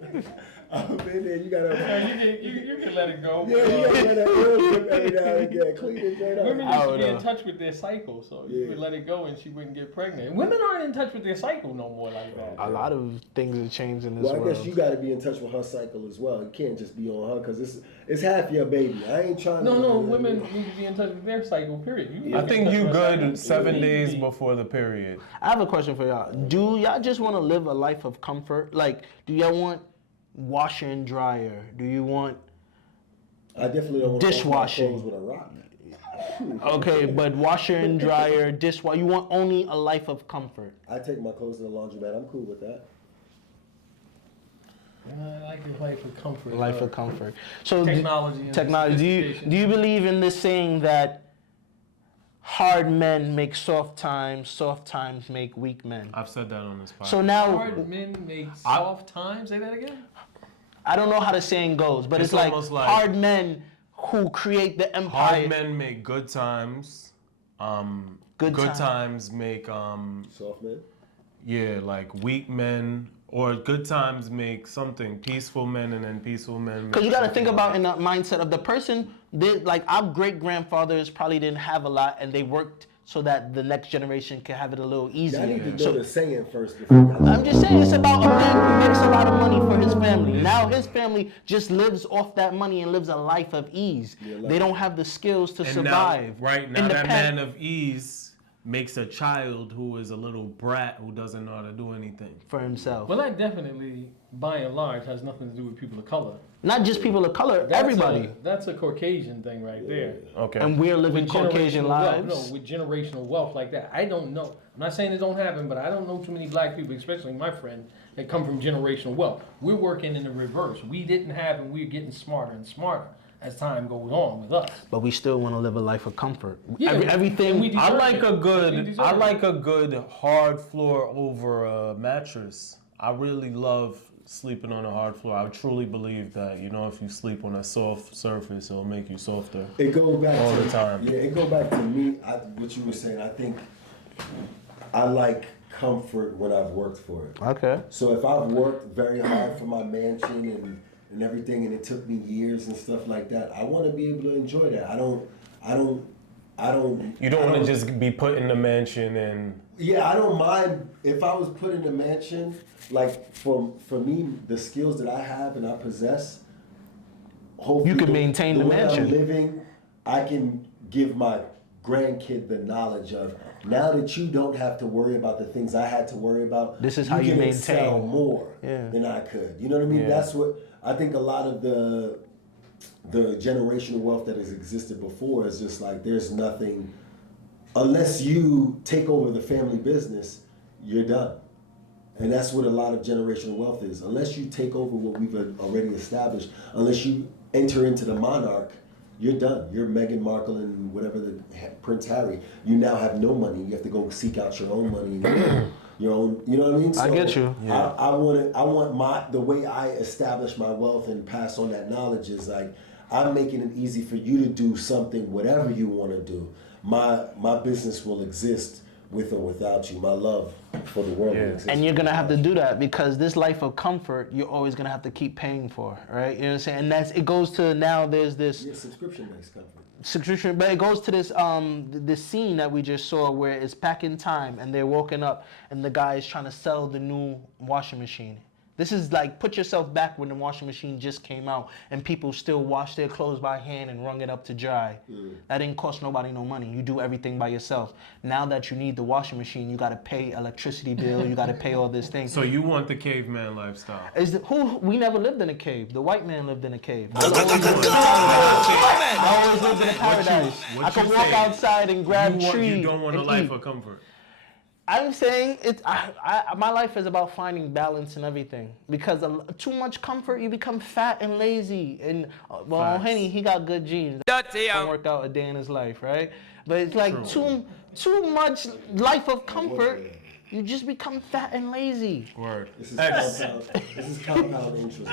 up in there. You gotta. You can let it go. Yeah, you gotta let that oil drip every now and again. Clean it right up. Women used to be in touch with their cycle, so you would let it go and she wouldn't get pregnant. And women aren't in touch with their cycle no more like that. A lot of things are changing in this Well, I world. guess you gotta be in touch with her cycle as well. You can't just be on her because it's half your baby. I ain't trying to. No, women need to be in touch with their cycle, period. I think you good cycle. 7 You need days to be- before the period. I have a question for y'all. Do y'all just want to live a life of comfort? Like, do y'all want washer and dryer? Do you want I definitely don't want to dishwashing? clothes with a rock. Okay, but washer and dryer, dishwasher. You want only a life of comfort. I take my clothes to the laundromat. I'm cool with that. I like a life of comfort. A life of comfort. So Technology. and technology. Do you believe in this saying that hard men make soft times make weak men? I've said that on this podcast. So now, Hard men make soft time. Say that again. I don't know how the saying goes, but it's like almost like hard men who create the empire. hard men make good times. Good times make Soft man. yeah, like weak men, or good times make something peaceful men, and then peaceful men. Because you got to think about in the mindset of the person. Like our great grandfathers probably didn't have a lot, and they worked so that the next generation can have it a little easier. I need to know So the saying first. Before I'm just saying, it's about a man who makes a lot of money for his family. Now his family just lives off that money and lives a life of ease. They don't have the skills to survive. Now that man of ease makes a child who is a little brat who doesn't know how to do anything for himself. Well, that definitely, by and large, has nothing to do with people of color. Not just people of color, everybody. That's a Caucasian thing right there. Okay. And we're living Caucasian generational lives. wealth. No, with generational wealth like that. I don't know. I'm not saying it don't happen, but I don't know too many black people, especially my friend, that come from generational wealth. We're working in the reverse. We didn't have, and we're getting smarter and smarter as time goes on with us. But we still want to live a life of comfort. Yeah, Everything. and we I deserve like it. a We good deserve I it. like a good hard floor over a mattress. I really love sleeping on a hard floor. I truly believe that, if you sleep on a soft surface, it'll make you softer. It goes back all to the time. Yeah, it goes back to me. What you were saying. I think I like comfort when I've worked for it. Okay. So if I've worked very hard for my mansion and everything, and it took me years and stuff like that, I want to be able to enjoy that. I don't. You don't want to just be put in the mansion and. Yeah, I don't mind if I was put in a mansion. Like for me, the skills that I have and I possess, hopefully You can maintain the way mansion. I'm living, I can give my grandkid the knowledge of. Now that you don't have to worry about the things I had to worry about, This is how you can maintain. excel more Yeah. than I could. You know what I mean? Yeah. That's what I think. A lot of the generational wealth that has existed before is just like there's nothing. Unless you take over the family business, you're done. And that's what a lot of generational wealth is. Unless you take over what we've already established, unless you enter into the monarch, you're done. You're Meghan Markle and whatever the Prince Harry. You now have no money. You have to go seek out your own money, your own. You know what I mean? So I get you. Yeah. I want the way I establish my wealth and pass on that knowledge is like I'm making it easy for you to do something, whatever you want to do. My business will exist with or without you. My love for the world will exist. And you're going to have to do that because this life of comfort, you're always going to have to keep paying for, right? You know what I'm saying? And it goes to now there's this subscription-based comfort. subscription, but it goes to this scene that we just saw where it's back in time and they're woken up and the guy is trying to sell the new washing machine. This is like, put yourself back when the washing machine just came out and people still wash their clothes by hand and wrung it up to dry. That didn't cost nobody no money. You do everything by yourself. Now that you need the washing machine, you got to pay electricity bill. You got to pay all this thing. So you want the caveman lifestyle? We never lived in a cave. The white man lived in a cave. I always lived in a paradise. I could walk outside and grab trees. You don't want a life of comfort. I'm saying my life is about finding balance in everything, because too much comfort, you become fat and lazy. And Ohene, he got good genes. Don't work out a day in his life, right? But it's like too much life of comfort, you just become fat and lazy. Word. This is compound interest.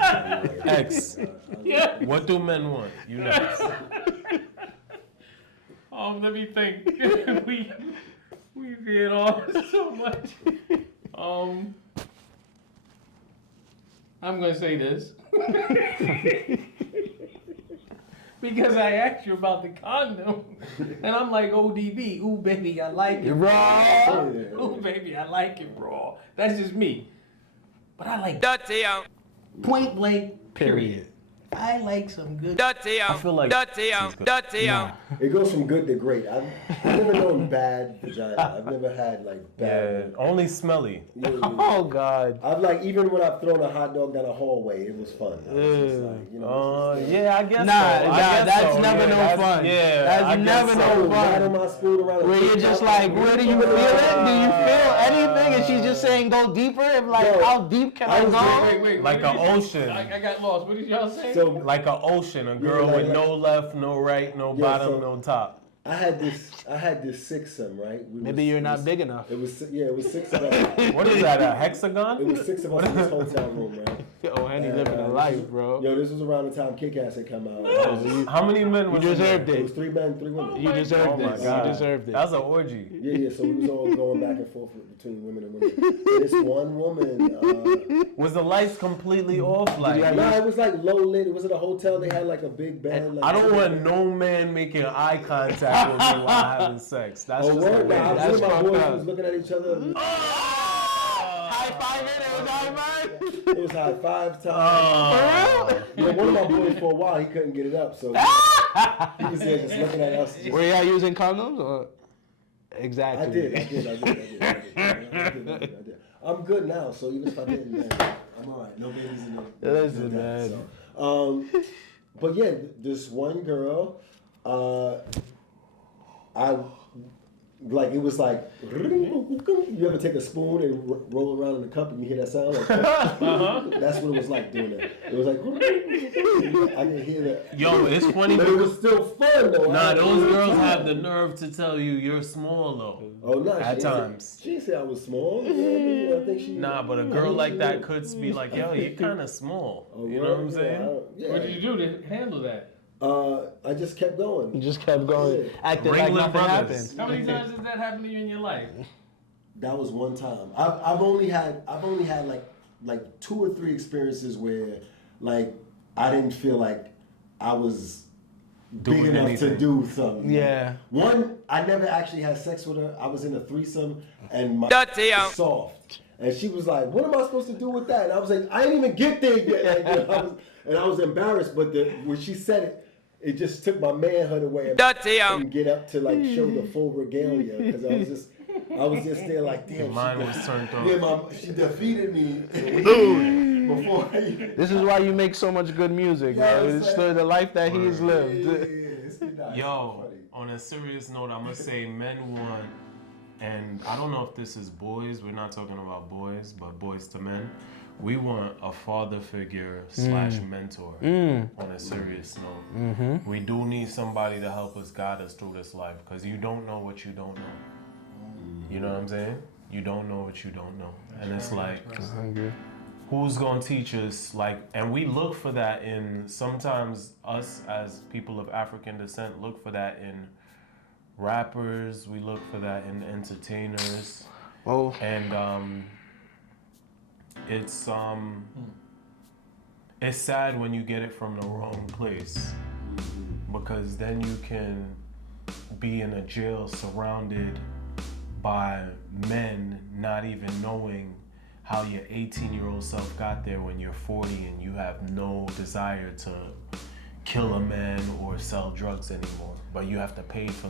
X. What do men want? You know. Let me think. We get off so much. I'm gonna say this because I asked you about the condom, and I'm like, ODB, ooh baby, I like it raw. Ooh baby, I like it raw. That's just me, but I like point blank. Period. I like some good. I feel like It goes from good to great. I've never known bad vagina. I've never had like bad. only smelly. Oh God. I've like, even when I've thrown a hot dog down a hallway, it was fun. I was just like, Yeah, I guess. That's never no fun. Yeah, that's never no rattle fun. my spoon around. Where you're just like, where do you feel it? Do you feel anything? And she's just saying, go deeper. And like, how deep can I go? Wait. Like an ocean. I got lost. What did y'all say? So Like an ocean, a girl with no left, no right, no bottom, no top. I had this sixsome, right? Maybe you're not big enough. It was 6 of us. What is that, a hexagon? It was 6 of us in this hotel room, right? Ohene living a life, bro. Yo, this was around the time Kick-Ass had come out. How many men was You in there? deserved It was it. 3 men, 3 women. You deserved my it. God. You deserved it. That was an orgy. Yeah, so we was all going back and forth between women and women. And this one woman, Was the lights completely off? Like, no, it was like low lit. It was at a hotel. They had like a big band. Like, I don't want no man making eye contact with me while having sex. That's just word, the way. nah, I was with my boys. We was looking at each other. High five it. It was high five. It was high five time. One of my boys for a while, he couldn't get it up, so he was there just looking at us. Were y'all using condoms or? Exactly. I did. I'm good now, so even if I didn't, man, I'm all right. No babies in the. Listen, man. So, but yeah, this one girl, it was like, you ever take a spoon and roll around in a cup and you hear that sound? Like, that's what it was like doing that. It was like, I didn't hear that. Yo, it's funny. But it was still fun though. Nah, those girls have the nerve to tell you you're small though. Oh no, At times. She didn't say I was small. I think she. Nah, but a girl like that could be like, yo, you're kind of small. You know what I'm saying? What did you do to handle that? I just kept going. You just kept going, acting like Ringling nothing Brothers. happened. How many times did that happen to you in your life? That was one time. I've only had like 2 or 3 experiences where like I didn't feel like I was big enough to do something. Yeah. One, I never actually had sex with her. I was in a threesome and my was soft. And she was like, "What am I supposed to do with that?" And I was like, "I didn't even get there yet." Like, I was embarrassed, but when she said it, it just took my manhood away and get up to like show the full regalia, because I was just there like, damn. Mine was turned on. Yeah, she defeated me. Before. This is why you make so much good music, bro. It's the life that he's lived. Yo, on a serious note, I'm gonna say men want, and I don't know if this is boys. We're not talking about boys, but boys to men. We want a father figure / mentor on a serious note. We do need somebody to help us, guide us through this life, because you don't know what you don't know. You know what I'm saying? You don't know what you don't know. And it's like, who's gonna teach us? Like, and we look for that in, sometimes us as people of African descent look for that in rappers, we look for that in entertainers. Oh. And it's sad when you get it from the wrong place, because then you can be in a jail surrounded by men not even knowing how your 18-year-old self got there when you're 40 and you have no desire to kill a man or sell drugs anymore, but you have to pay for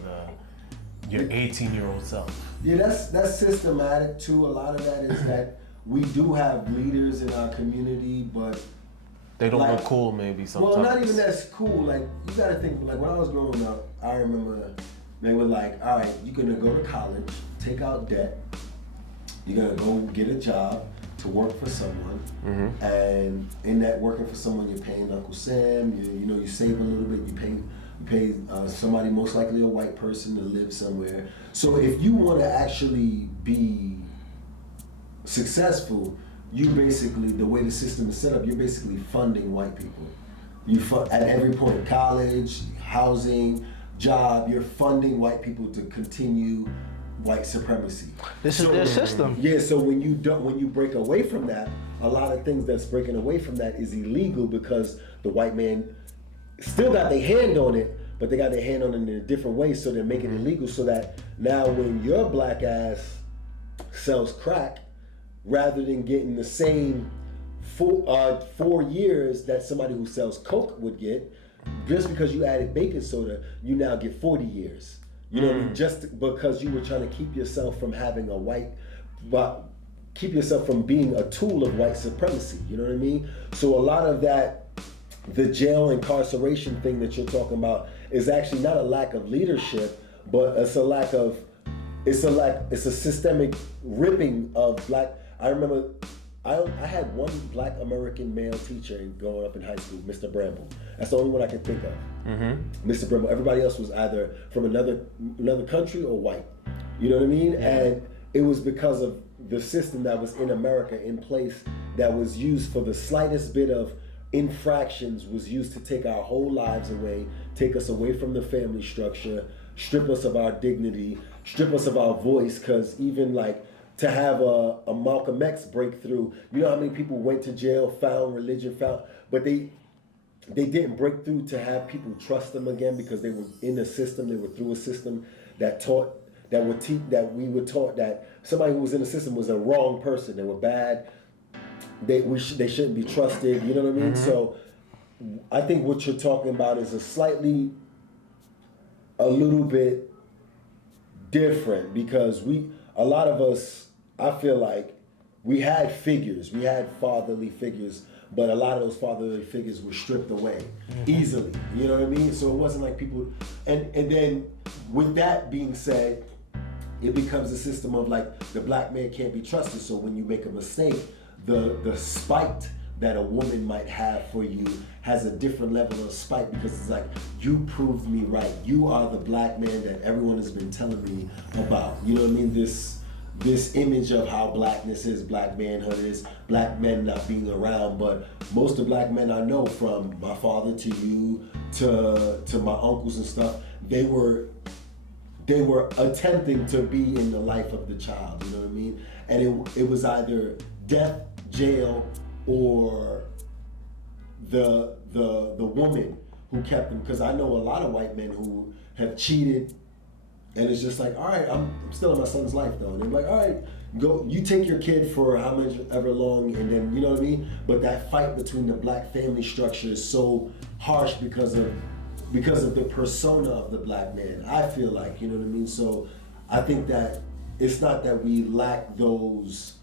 your 18-year-old self. Yeah, that's systematic too. A lot of that is that we do have leaders in our community, but they don't like, look cool maybe sometimes. Well, not even that's cool. Like, you gotta think, like when I was growing up, I remember they were like, all right, you're gonna go to college, take out debt, you're gonna go get a job to work for someone, and in that working for someone, you're paying Uncle Sam, you save a little bit, you pay somebody, most likely a white person, to live somewhere. So if you wanna actually be successful, you basically, the way the system is set up, you're basically funding white people. At every point, college, housing, job, you're funding white people to continue white supremacy. This is their system. Yeah, so when you break away from that, a lot of things that's breaking away from that is illegal because the white man still got their hand on it, but they got their hand on it in a different way, so they're making it illegal so that now when your black ass sells crack, rather than getting the same 4 years that somebody who sells coke would get, just because you added baking soda, you now get 40 years. You know what I mean? Just because you were trying to keep yourself from having keep yourself from being a tool of white supremacy. You know what I mean? So a lot of that, the jail incarceration thing that you're talking about, is actually not a lack of leadership, but it's a systemic ripping of black. I remember I had one black American male teacher growing up in high school, Mr. Bramble. That's the only one I can think of. Mr. Bramble. Everybody else was either from another country or white. You know what I mean? Yeah. And it was because of the system that was in America in place that was used for the slightest bit of infractions, was used to take our whole lives away, take us away from the family structure, strip us of our dignity, strip us of our voice, because even like to have a Malcolm X breakthrough, you know how many people went to jail, found religion, but they didn't break through to have people trust them again because they were in a system, they were through a system that we were taught that somebody who was in the system was a wrong person, they were bad, they shouldn't be trusted, you know what I mean? So I think what you're talking about is a little bit different, because a lot of us, I feel like we had fatherly figures, but a lot of those fatherly figures were stripped away easily. You know what I mean? So it wasn't like people, and then with that being said, it becomes a system of like the black man can't be trusted. So when you make a mistake, the spite that a woman might have for you has a different level of spite, because it's like, you proved me right. You are the black man that everyone has been telling me about. You know what I mean? This image of how blackness is, black manhood is, black men not being around. But most of the black men I know, from my father to you to my uncles and stuff, they were attempting to be in the life of the child, you know what I mean? And it was either death, jail, or the woman who kept them. Because I know a lot of white men who have cheated, and it's just like, all right, I'm still in my son's life though. And they're like, all right, go, you take your kid for how much ever long, and then, you know what I mean? But that fight between the black family structure is so harsh because of the persona of the black man, I feel like, you know what I mean? So I think that it's not that we lack those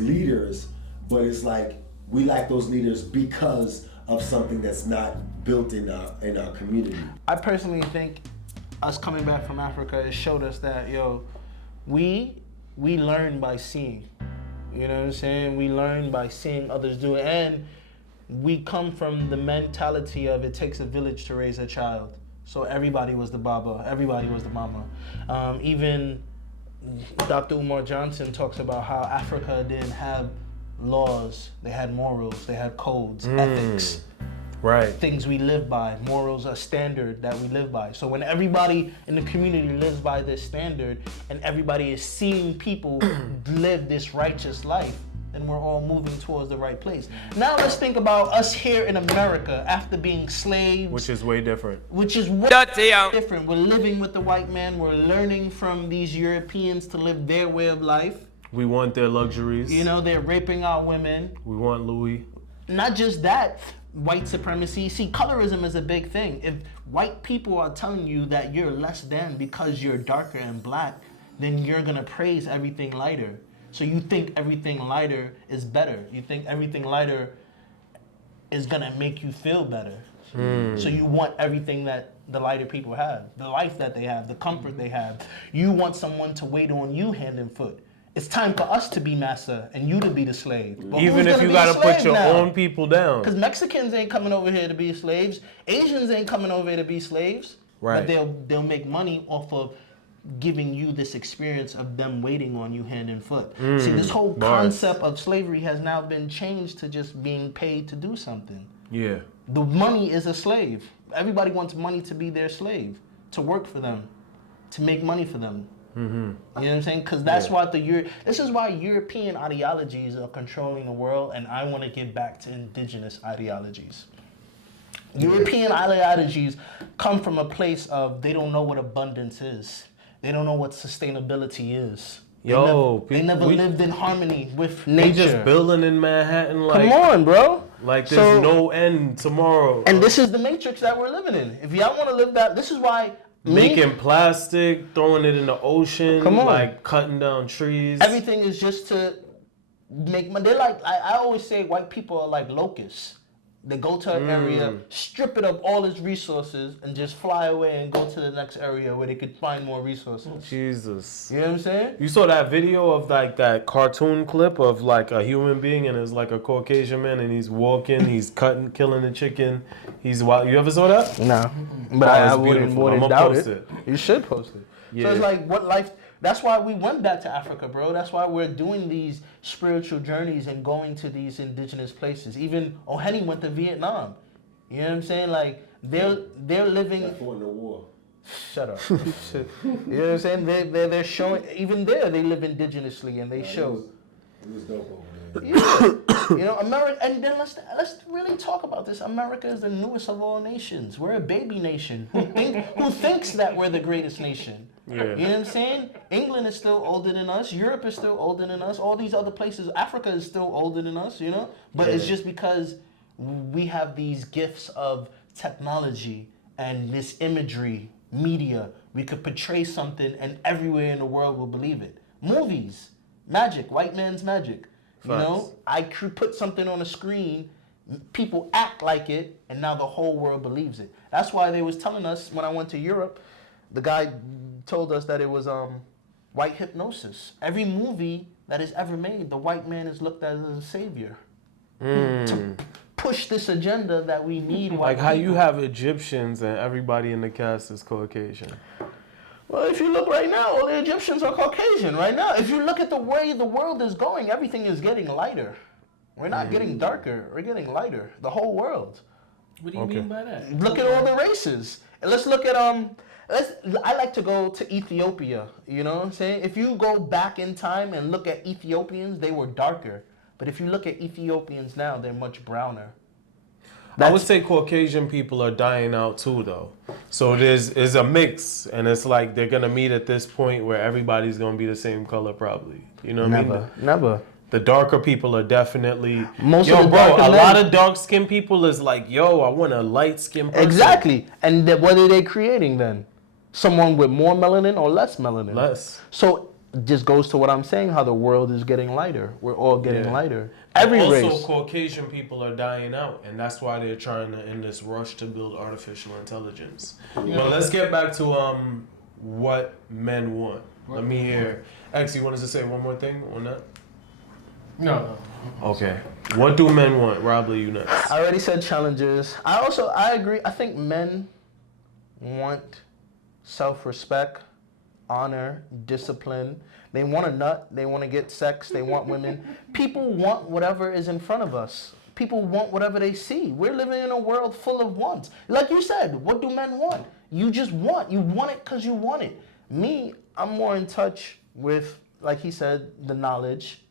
leaders, but it's like we lack those leaders because of something that's not built in our community. I personally think us coming back from Africa, it showed us that, we learn by seeing. You know what I'm saying? We learn by seeing others do it. And we come from the mentality of it takes a village to raise a child. So everybody was the baba, everybody was the mama. Even Dr. Umar Johnson talks about how Africa didn't have laws, they had morals, they had codes, ethics. Right. Things we live by. Morals are standard that we live by. So when everybody in the community lives by this standard and everybody is seeing people live this righteous life, and we're all moving towards the right place. Now let's think about us here in America after being slaves. Which is way different. Which is way different. We're living with the white man. We're learning from these Europeans to live their way of life. We want their luxuries. You know, they're raping our women. We want Louis. Not just that, white supremacy. See, colorism is a big thing. If white people are telling you that you're less than because you're darker and black, then you're gonna praise everything lighter. So you think everything lighter is better. You think everything lighter is gonna make you feel better. So you want everything that the lighter people have, the life that they have, the comfort they have. You want someone to wait on you hand and foot. It's time for us to be master and you to be the slave. But Even if you gotta put your own people down. Because Mexicans ain't coming over here to be slaves. Asians ain't coming over here to be slaves. Right. But they'll make money off of giving you this experience of them waiting on you hand and foot. See, this whole concept of slavery has now been changed to just being paid to do something. Yeah. The money is a slave. Everybody wants money to be their slave, to work for them, to make money for them. You know what I'm saying? Because that's why this is why European ideologies are controlling the world, and I want to get back to indigenous ideologies. European ideologies come from a place of they don't know what abundance is. They don't know what sustainability is. They never lived in harmony with nature. They just building in Manhattan like. Come on, bro. Like there's no end tomorrow. And this is the matrix that we're living in. If y'all want to live that, this is why. Making plastic, throwing it in the ocean, like cutting down trees. Everything is just to make money. They're like, I always say white people are like locusts. They go to an area, strip it of all its resources, and just fly away and go to the next area where they could find more resources. Jesus. You know what I'm saying? You saw that video of like that cartoon clip of like a human being and it's like a Caucasian man and he's walking, he's killing the chicken. He's wild. You ever saw that? No. But I wouldn't doubt post it. You should post it. Yeah. So it's like what life. That's why we went back to Africa, bro. That's why we're doing these spiritual journeys and going to these indigenous places. Even Ohene went to Vietnam. You know what I'm saying? Like they're living. Before the war. Shut up. You know what I'm saying? They're showing. Even there, they live indigenously and they show. It was dope over there. You know, America, and then let's really talk about this. America is the newest of all nations. We're a baby nation who thinks that we're the greatest nation. Yeah. You know what I'm saying? England is still older than us. Europe is still older than us. All these other places, Africa is still older than us. You know, but it's just because we have these gifts of technology and this imagery, media. We could portray something, and everywhere in the world will believe it. Movies, magic, white man's magic. You know, I could put something on a screen, people act like it, and now the whole world believes it. That's why they was telling us when I went to Europe, the guy told us that it was white hypnosis. Every movie that is ever made, the white man is looked at as a savior. To push this agenda that we need white Like how people. you have Egyptians and everybody in the cast is Caucasian. Well, if you look right now, all the Egyptians are Caucasian right now. If you look at the way the world is going, everything is getting lighter. We're not getting darker. We're getting lighter. The whole world. What do you mean by that? Look at all the races. And let's look at I like to go to Ethiopia. You know what I'm saying? If you go back in time and look at Ethiopians, they were darker. But if you look at Ethiopians now, they're much browner. I would say Caucasian people are dying out too, though. So there's a mix, and it's like they're gonna meet at this point where everybody's gonna be the same color, probably. You know what I mean? Never. The darker people are definitely Most yo, of the bro. darker A men- lot of dark skinned people is like, yo, I want a light skinned person. Exactly. And what are they creating then? Someone with more melanin or less melanin? Less. So it just goes to what I'm saying, how the world is getting lighter. We're all getting lighter. But Every also, race. Caucasian people are dying out, and that's why they're trying to in this rush to build artificial intelligence. Well, let's get back to what men want. Let me hear. X, you wanted to say one more thing on that? No. Okay. What do men want? Rob Lee, you next. I already said challenges. I agree. I think men want self-respect, honor, discipline. They want a nut. They want to get sex. They want women. People want whatever is in front of us. People want whatever they see. We're living in a world full of wants. Like you said, what do men want? You just want. You want it because you want it. Me, I'm more in touch with, like he said, the knowledge,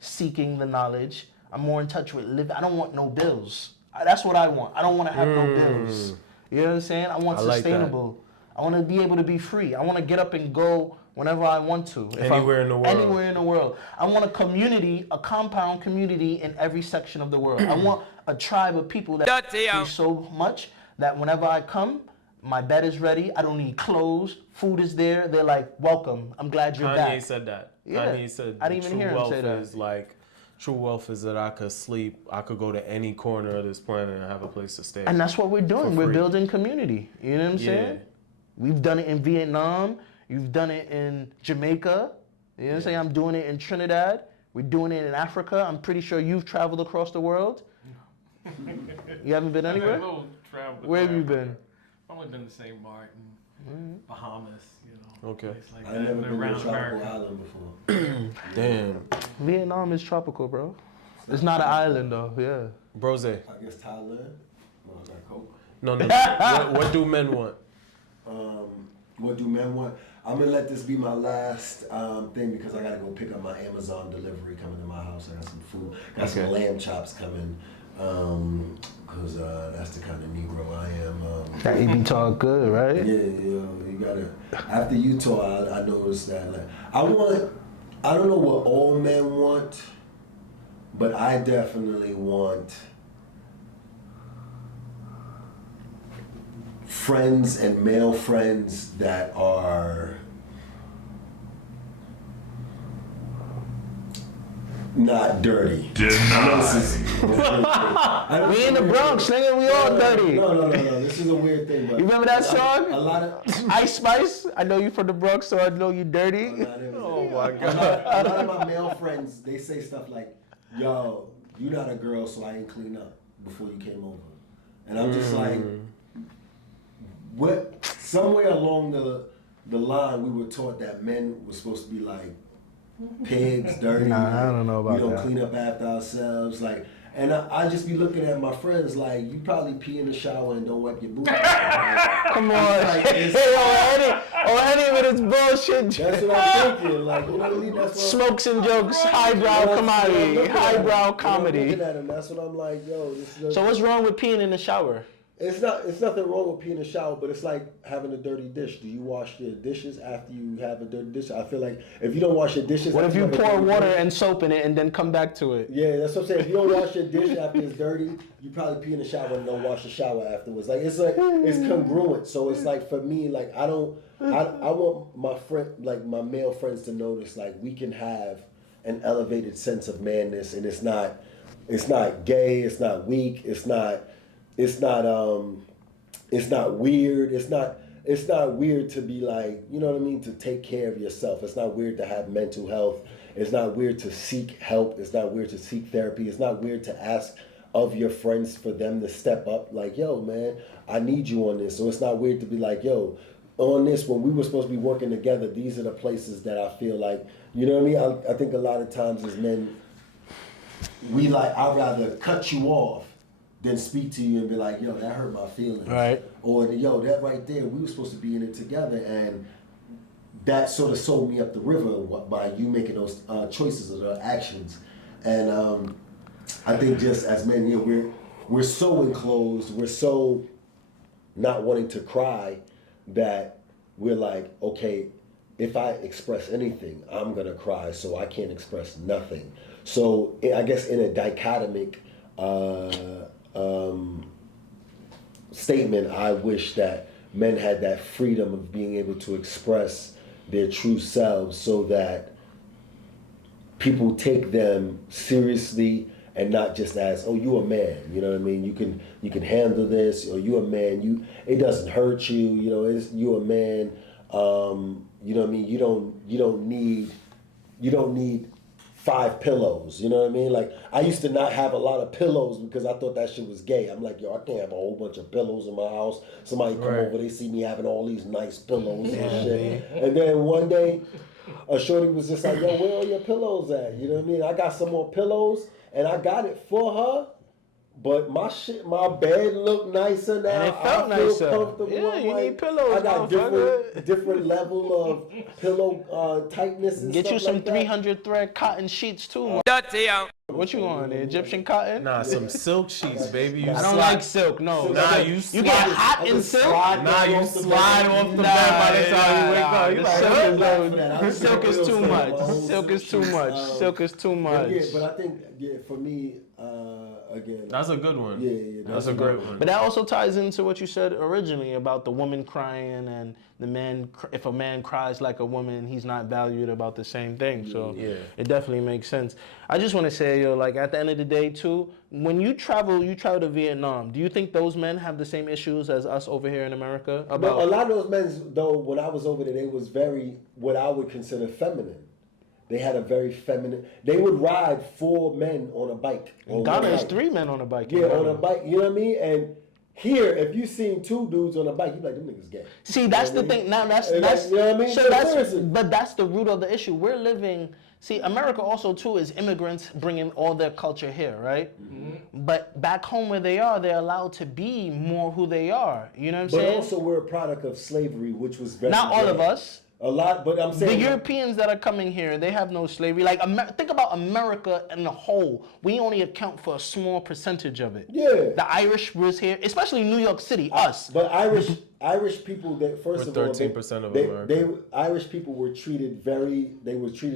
seeking the knowledge. I'm more in touch with living. I don't want no bills. That's what I want. I don't want to have no bills. You know what I'm saying? I want I like that. sustainable. I want to be able to be free. I want to get up and go whenever I want to. Anywhere in the world. Anywhere in the world. I want a community, a compound community in every section of the world. I want a tribe of people that love me so much that whenever I come, my bed is ready. I don't need clothes. Food is there. They're like, welcome. I'm glad you're back. Kanye said that. Yeah. Kanye said I didn't even hear him say that. is like, true wealth is that I could sleep, I could go to any corner of this planet and have a place to stay. And that's what we're doing. We're building community. You know what I'm saying? We've done it in Vietnam. You've done it in Jamaica. You know what I'm saying? I'm doing it in Trinidad. We're doing it in Africa. I'm pretty sure you've traveled across the world. You haven't been anywhere? Where have you been? I've only been to St. Martin, Bahamas, you know. Okay. Like I never been to a around tropical America. island before. Damn. Vietnam is tropical, bro. It's not an island, though. Yeah. Brose. I guess Thailand. Well, I got Coke. No. what do men want? What do men want? I'm gonna let this be my last thing because I gotta go pick up my Amazon delivery coming to my house. I got some food, got some lamb chops coming, cause that's the kind of Negro I am. That EB talk good, right? Yeah, you gotta. After Utah, I noticed that like I don't know what all men want, but I definitely want friends and male friends that are not dirty. We in the Bronx, nigga. We all dirty. No. This is a weird thing. But You remember that song? A lot of Ice Spice. I know you from the Bronx, so I know you dirty. Oh my God. A lot of my male friends, they say stuff like, "Yo, you not a girl, so I ain't clean up before you came over," and I'm just like, what? Somewhere along the line, we were taught that men were supposed to be like pigs, dirty. Nah, I don't know about we don't that. clean up after ourselves, like. And I just be looking at my friends like, you probably pee in the shower and don't wipe your booty. Come on. Like, Ohene with his bullshit. that's what I'm thinking. Like, you know what I mean? That's what Smokes and jokes, highbrow comedy, highbrow comedy. I'm looking at him. That's what I'm like, yo. This is So what's wrong with peeing in the shower? It's nothing wrong with peeing in the shower, but it's like having a dirty dish. Do you wash your dishes after you have a dirty dish? I feel like if you don't wash your dishes, What if you have a pour dirty water dish- and soap in it and then come back to it? Yeah, that's what I'm saying. If you don't wash your dish after it's dirty, you probably pee in the shower and don't wash the shower afterwards. Like it's congruent. So it's like for me, like I want my friend, like my male friends to notice, like we can have an elevated sense of manness, and it's not gay, it's not weak, it's not weird. It's not weird to be like, you know what I mean, to take care of yourself. It's not weird to have mental health. It's not weird to seek help. It's not weird to seek therapy. It's not weird to ask of your friends for them to step up. Like, yo, man, I need you on this. So it's not weird to be like, yo, on this, when we were supposed to be working together, these are the places that I feel like, you know what I mean? I think a lot of times as men, I'd rather cut you off than speak to you and be like, yo, that hurt my feelings. Right. Or, yo, that right there, we were supposed to be in it together, and that sort of sold me up the river by you making those choices or those actions. And I think just as men, you know, we're so enclosed, we're so not wanting to cry that we're like, okay, if I express anything, I'm gonna cry, so I can't express nothing. So I guess in a dichotomic statement, I wish that men had that freedom of being able to express their true selves so that people take them seriously and not just as, oh, you a man, you know what I mean? You can handle this, or you a man, it doesn't hurt you, you know, you a man, you know what I mean? You don't need 5 pillows, you know what I mean? Like, I used to not have a lot of pillows because I thought that shit was gay. I'm like, yo, I can't have a whole bunch of pillows in my house. Somebody come over, they see me having all these nice pillows and shit. And then one day, a shorty was just like, yo, where are your pillows at? You know what I mean? I got some more pillows, and I got it for her. But my bed looked nicer now. And it felt nicer. Comfortable. Yeah, I'm you like, need pillows, I got motherfucker. different level of pillow tightness and Get stuff you some like that. 300 thread cotton sheets too. What What you on? The Egyptian cotton? Nah, some silk sheets, baby. You I don't slide- like silk. No. Nah, Silk. you get slide- hot in silk. Nah, you slide off the bed by the time you wake up. You like, Silk is too much. Silk is too much. Silk is too much. Yeah, but I think for me, again. that's a good one. Yeah, That's a great one. But that also ties into what you said originally about the woman crying and the man. If a man cries like a woman, he's not valued about the same thing. So it definitely makes sense. I just want to say, like at the end of the day, too, when you travel to Vietnam. Do you think those men have the same issues as us over here in America? About No, a lot of those men, though, when I was over there, they was very what I would consider feminine. They had a very feminine. They would ride 4 men on a bike. in Ghana, is 3 men on a bike. Yeah, on a bike. You know what I mean? And here, if you seen 2 dudes on a bike, you be like, them niggas gay. See, that's the thing. Now that's you know what I mean? so So that's seriously. but that's the root of the issue. We're living. See, America also too is immigrants bringing all their culture here, right? Mm-hmm. But back home where they are, they're allowed to be more who they are. You know what I'm But saying? also, we're a product of slavery, which was very Not all of bad. us. A lot, but I'm The saying Europeans that are coming here, they have no slavery. Like, think about America in the whole. We only account for a small percentage of it. Yeah. The Irish was here, especially New York City, us. But Irish people, that first We're of all, 13% of they, America. Irish people were treated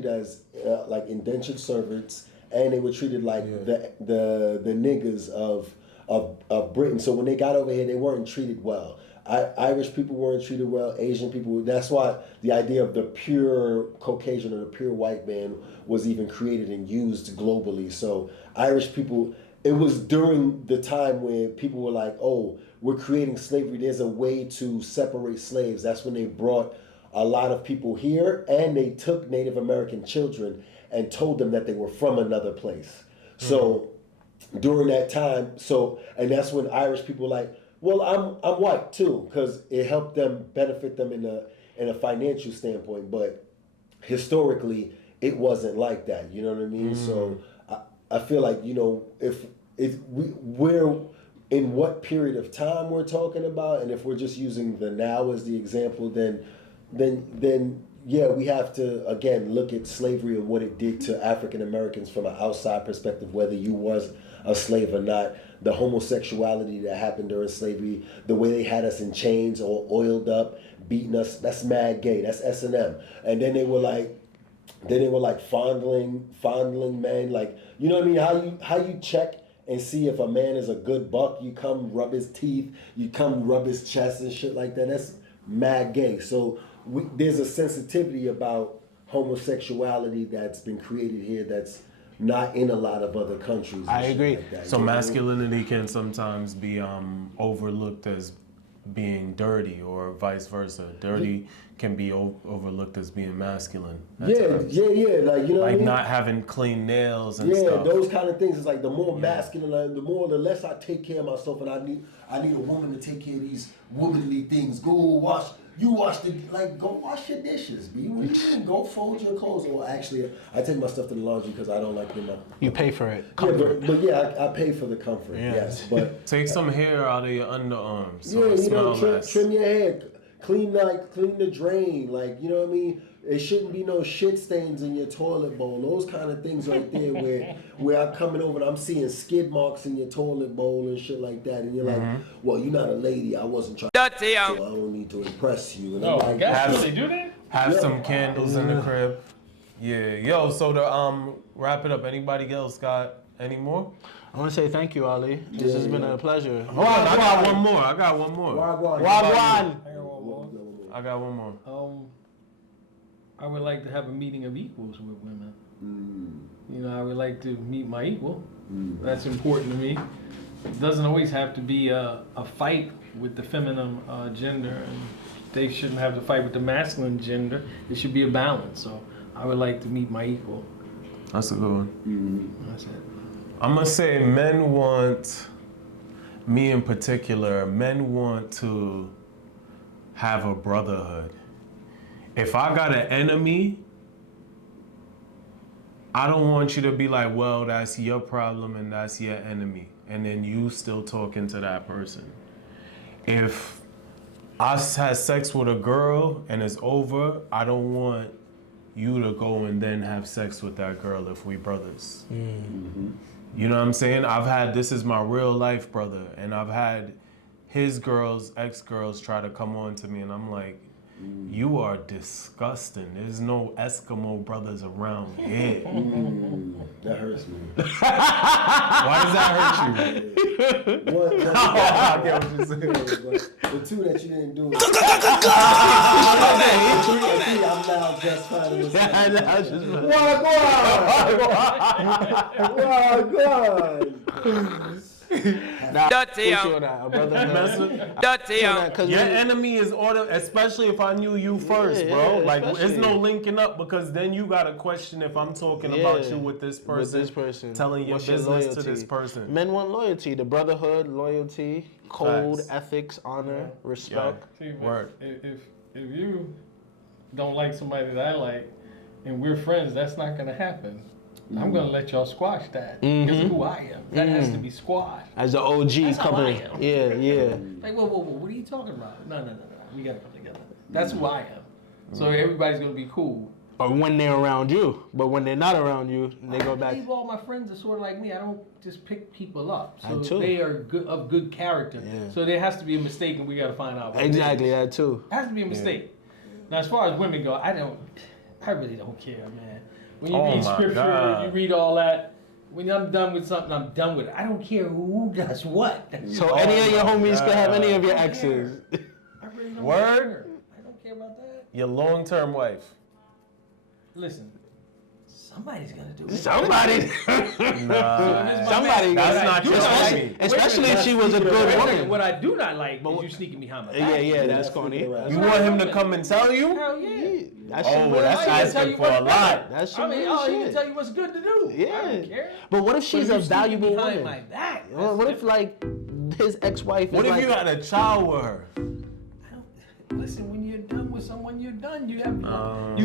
as like indentured servants, and they were treated like the niggas of Britain. So when they got over here, they weren't treated well. Irish people weren't treated well. Asian people. That's why the idea of the pure Caucasian or the pure white man was even created and used globally. So Irish people. It was during the time when people were like, "Oh, we're creating slavery. There's a way to separate slaves." That's when they brought a lot of people here, and they took Native American children and told them that they were from another place. So during that time, and that's when Irish people were like, well, I'm white too, because it helped them benefit them in a financial standpoint. But historically, it wasn't like that. You know what I mean? So I feel like, if we're in what period of time we're talking about, and if we're just using the now as the example, then yeah, we have to again look at slavery and what it did to African Americans from an outside perspective, whether you was a slave or not. The homosexuality that happened during slavery, the way they had us in chains or oiled up, beating us, that's mad gay. That's S&M. And then they were like fondling men, like, you know what I mean? How you check and see if a man is a good buck, you come rub his teeth, you come rub his chest and shit like that. That's mad gay. So there's a sensitivity about homosexuality that's been created here that's not in a lot of other countries. I agree. Like that, So you know what I mean? masculinity can sometimes be overlooked as being dirty, or vice versa. Dirty can be overlooked as being masculine. at Yeah, times. like, you know what I Like mean? not having clean nails and Yeah, stuff. those kind of things. It's like the more masculine, the less I take care of myself, and I need a woman to take care of these womanly things. Go wash your dishes, B. When you can go fold your clothes. Or actually, I take my stuff to the laundry because I don't like them up. You pay for it. Yeah, but yeah, I pay for the comfort. Yeah. Yes, but Take some hair out of your underarms. So yeah, it smell less. trim your hair, clean the drain, like, you know what I mean. There shouldn't be no shit stains in your toilet bowl. Those kind of things right there, where I'm coming over and I'm seeing skid marks in your toilet bowl and shit like that, and you're like, well, you're not a lady. I wasn't trying. So I don't need to impress you. And I'm like, They do that? Have some candles in the crib. Yeah, yo. So to wrap it up, anybody else got any more? I want to say thank you, Ali. This has been a pleasure. Hold on, I got one more. Wagwan. I got one more. I would like to have a meeting of equals with women. You know, I would like to meet my equal. That's important to me. It doesn't always have to be a fight with the feminine gender, and they shouldn't have to fight with the masculine gender. It should be a balance. So I would like to meet my equal. That's a good one. That's it. I'm gonna say men want, me in particular, men want to have a brotherhood. If I got an enemy, I don't want you to be like, well, that's your problem and that's your enemy, and then you still talking to that person. If I had sex with a girl and it's over, I don't want you to go and then have sex with that girl if we brothers. Mm-hmm. You know what I'm saying? This is my real life brother, and I've had his girls, ex-girls try to come on to me, and I'm like, you are disgusting. There's no Eskimo brothers around here. That hurts me. Why does that hurt you? I get what you're saying. But the two that you didn't do. I'm now just finding this. Your enemy is order, especially if I knew you first, bro. Like, there's no linking up because then you gotta question if I'm talking about you with this person, telling your business to this person. Men want loyalty, the brotherhood, loyalty, code, Facts. ethics, honor, respect. See, but Word. If you don't like somebody that I like, and we're friends, that's not gonna happen. I'm gonna let y'all squash that. Because who I am. That has to be squashed. As the OG That's how couple. I am. Yeah. Like, whoa, what are you talking about? No. We gotta come together. That's who I am. So everybody's gonna be cool. Or when they're around you. But when they're not around you, they go I back. believe all my friends are sort of like me. I don't just pick people up. I So too. they are of good character. Yeah. So there has to be a mistake, and we gotta find out. What Exactly, it is. that too. It has to be a mistake. Now, as far as women go, I really don't care, man. When you read scripture, God. you read all that. When I'm done with something, I'm done with it. I don't care who does what. So any of your homies can have any of your I don't exes. I really don't Word? care. I don't care about that. Your long-term wife. Listen, somebody's gonna do it. Somebody. Nah. Somebody. That's not your enemy. Especially if she was a good woman. What I do not like is you sneaking behind my back. Yeah, that's corny. You want him to come and tell you? Hell yeah. That's Oh, well, that's I ain't gonna tell asking you for a what's lot. That's I some mean, real he can shit. tell you what's good to do. I Yeah. don't care. But what if she's But a if you sneaking valuable behind woman? my back, What if like his ex-wife is What if like, you had a child with her? listen, when you're done with someone, you're done. You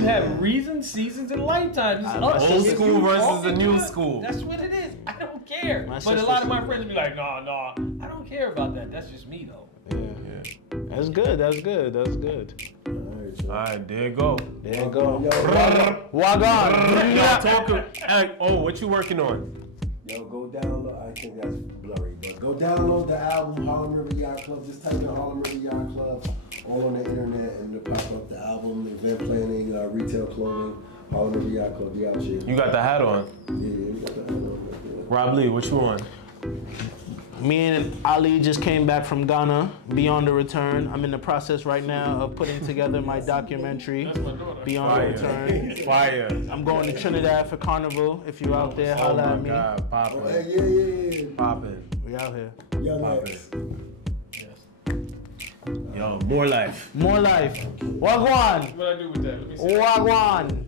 have reasons, seasons, and lifetimes. It's up to Old you. school versus Walking the new good. school. That's what it is. I don't care. My But a sister lot of my said friends be like, no, I don't care about that. That's just me, though. Yeah. That's good. Alright, there you go. There you go. Walk on. What you working on? Yo, go download. I think that's blurry, but go download the album Harlem River Yacht Club. Just type in Harlem River Yacht Club all on the internet, and it'll pop up the album, event planning, retail clothing. Harlem River Yacht Club. We out here. You got the hat on. Yeah, we got the album. Rob Lee, what you on? Me and Ali just came back from Ghana, Beyond the Return. I'm in the process right now of putting together my documentary, Beyond the Return. Fire. I'm going to Trinidad for Carnival. If you out there, Oh holla my at me. God, Oh, poppin'. hey, yeah. Poppin'. We out here. Young Poppin'. X. Yo, more life. More life. Wagwan. What I do with that? Let me see. Wagwan.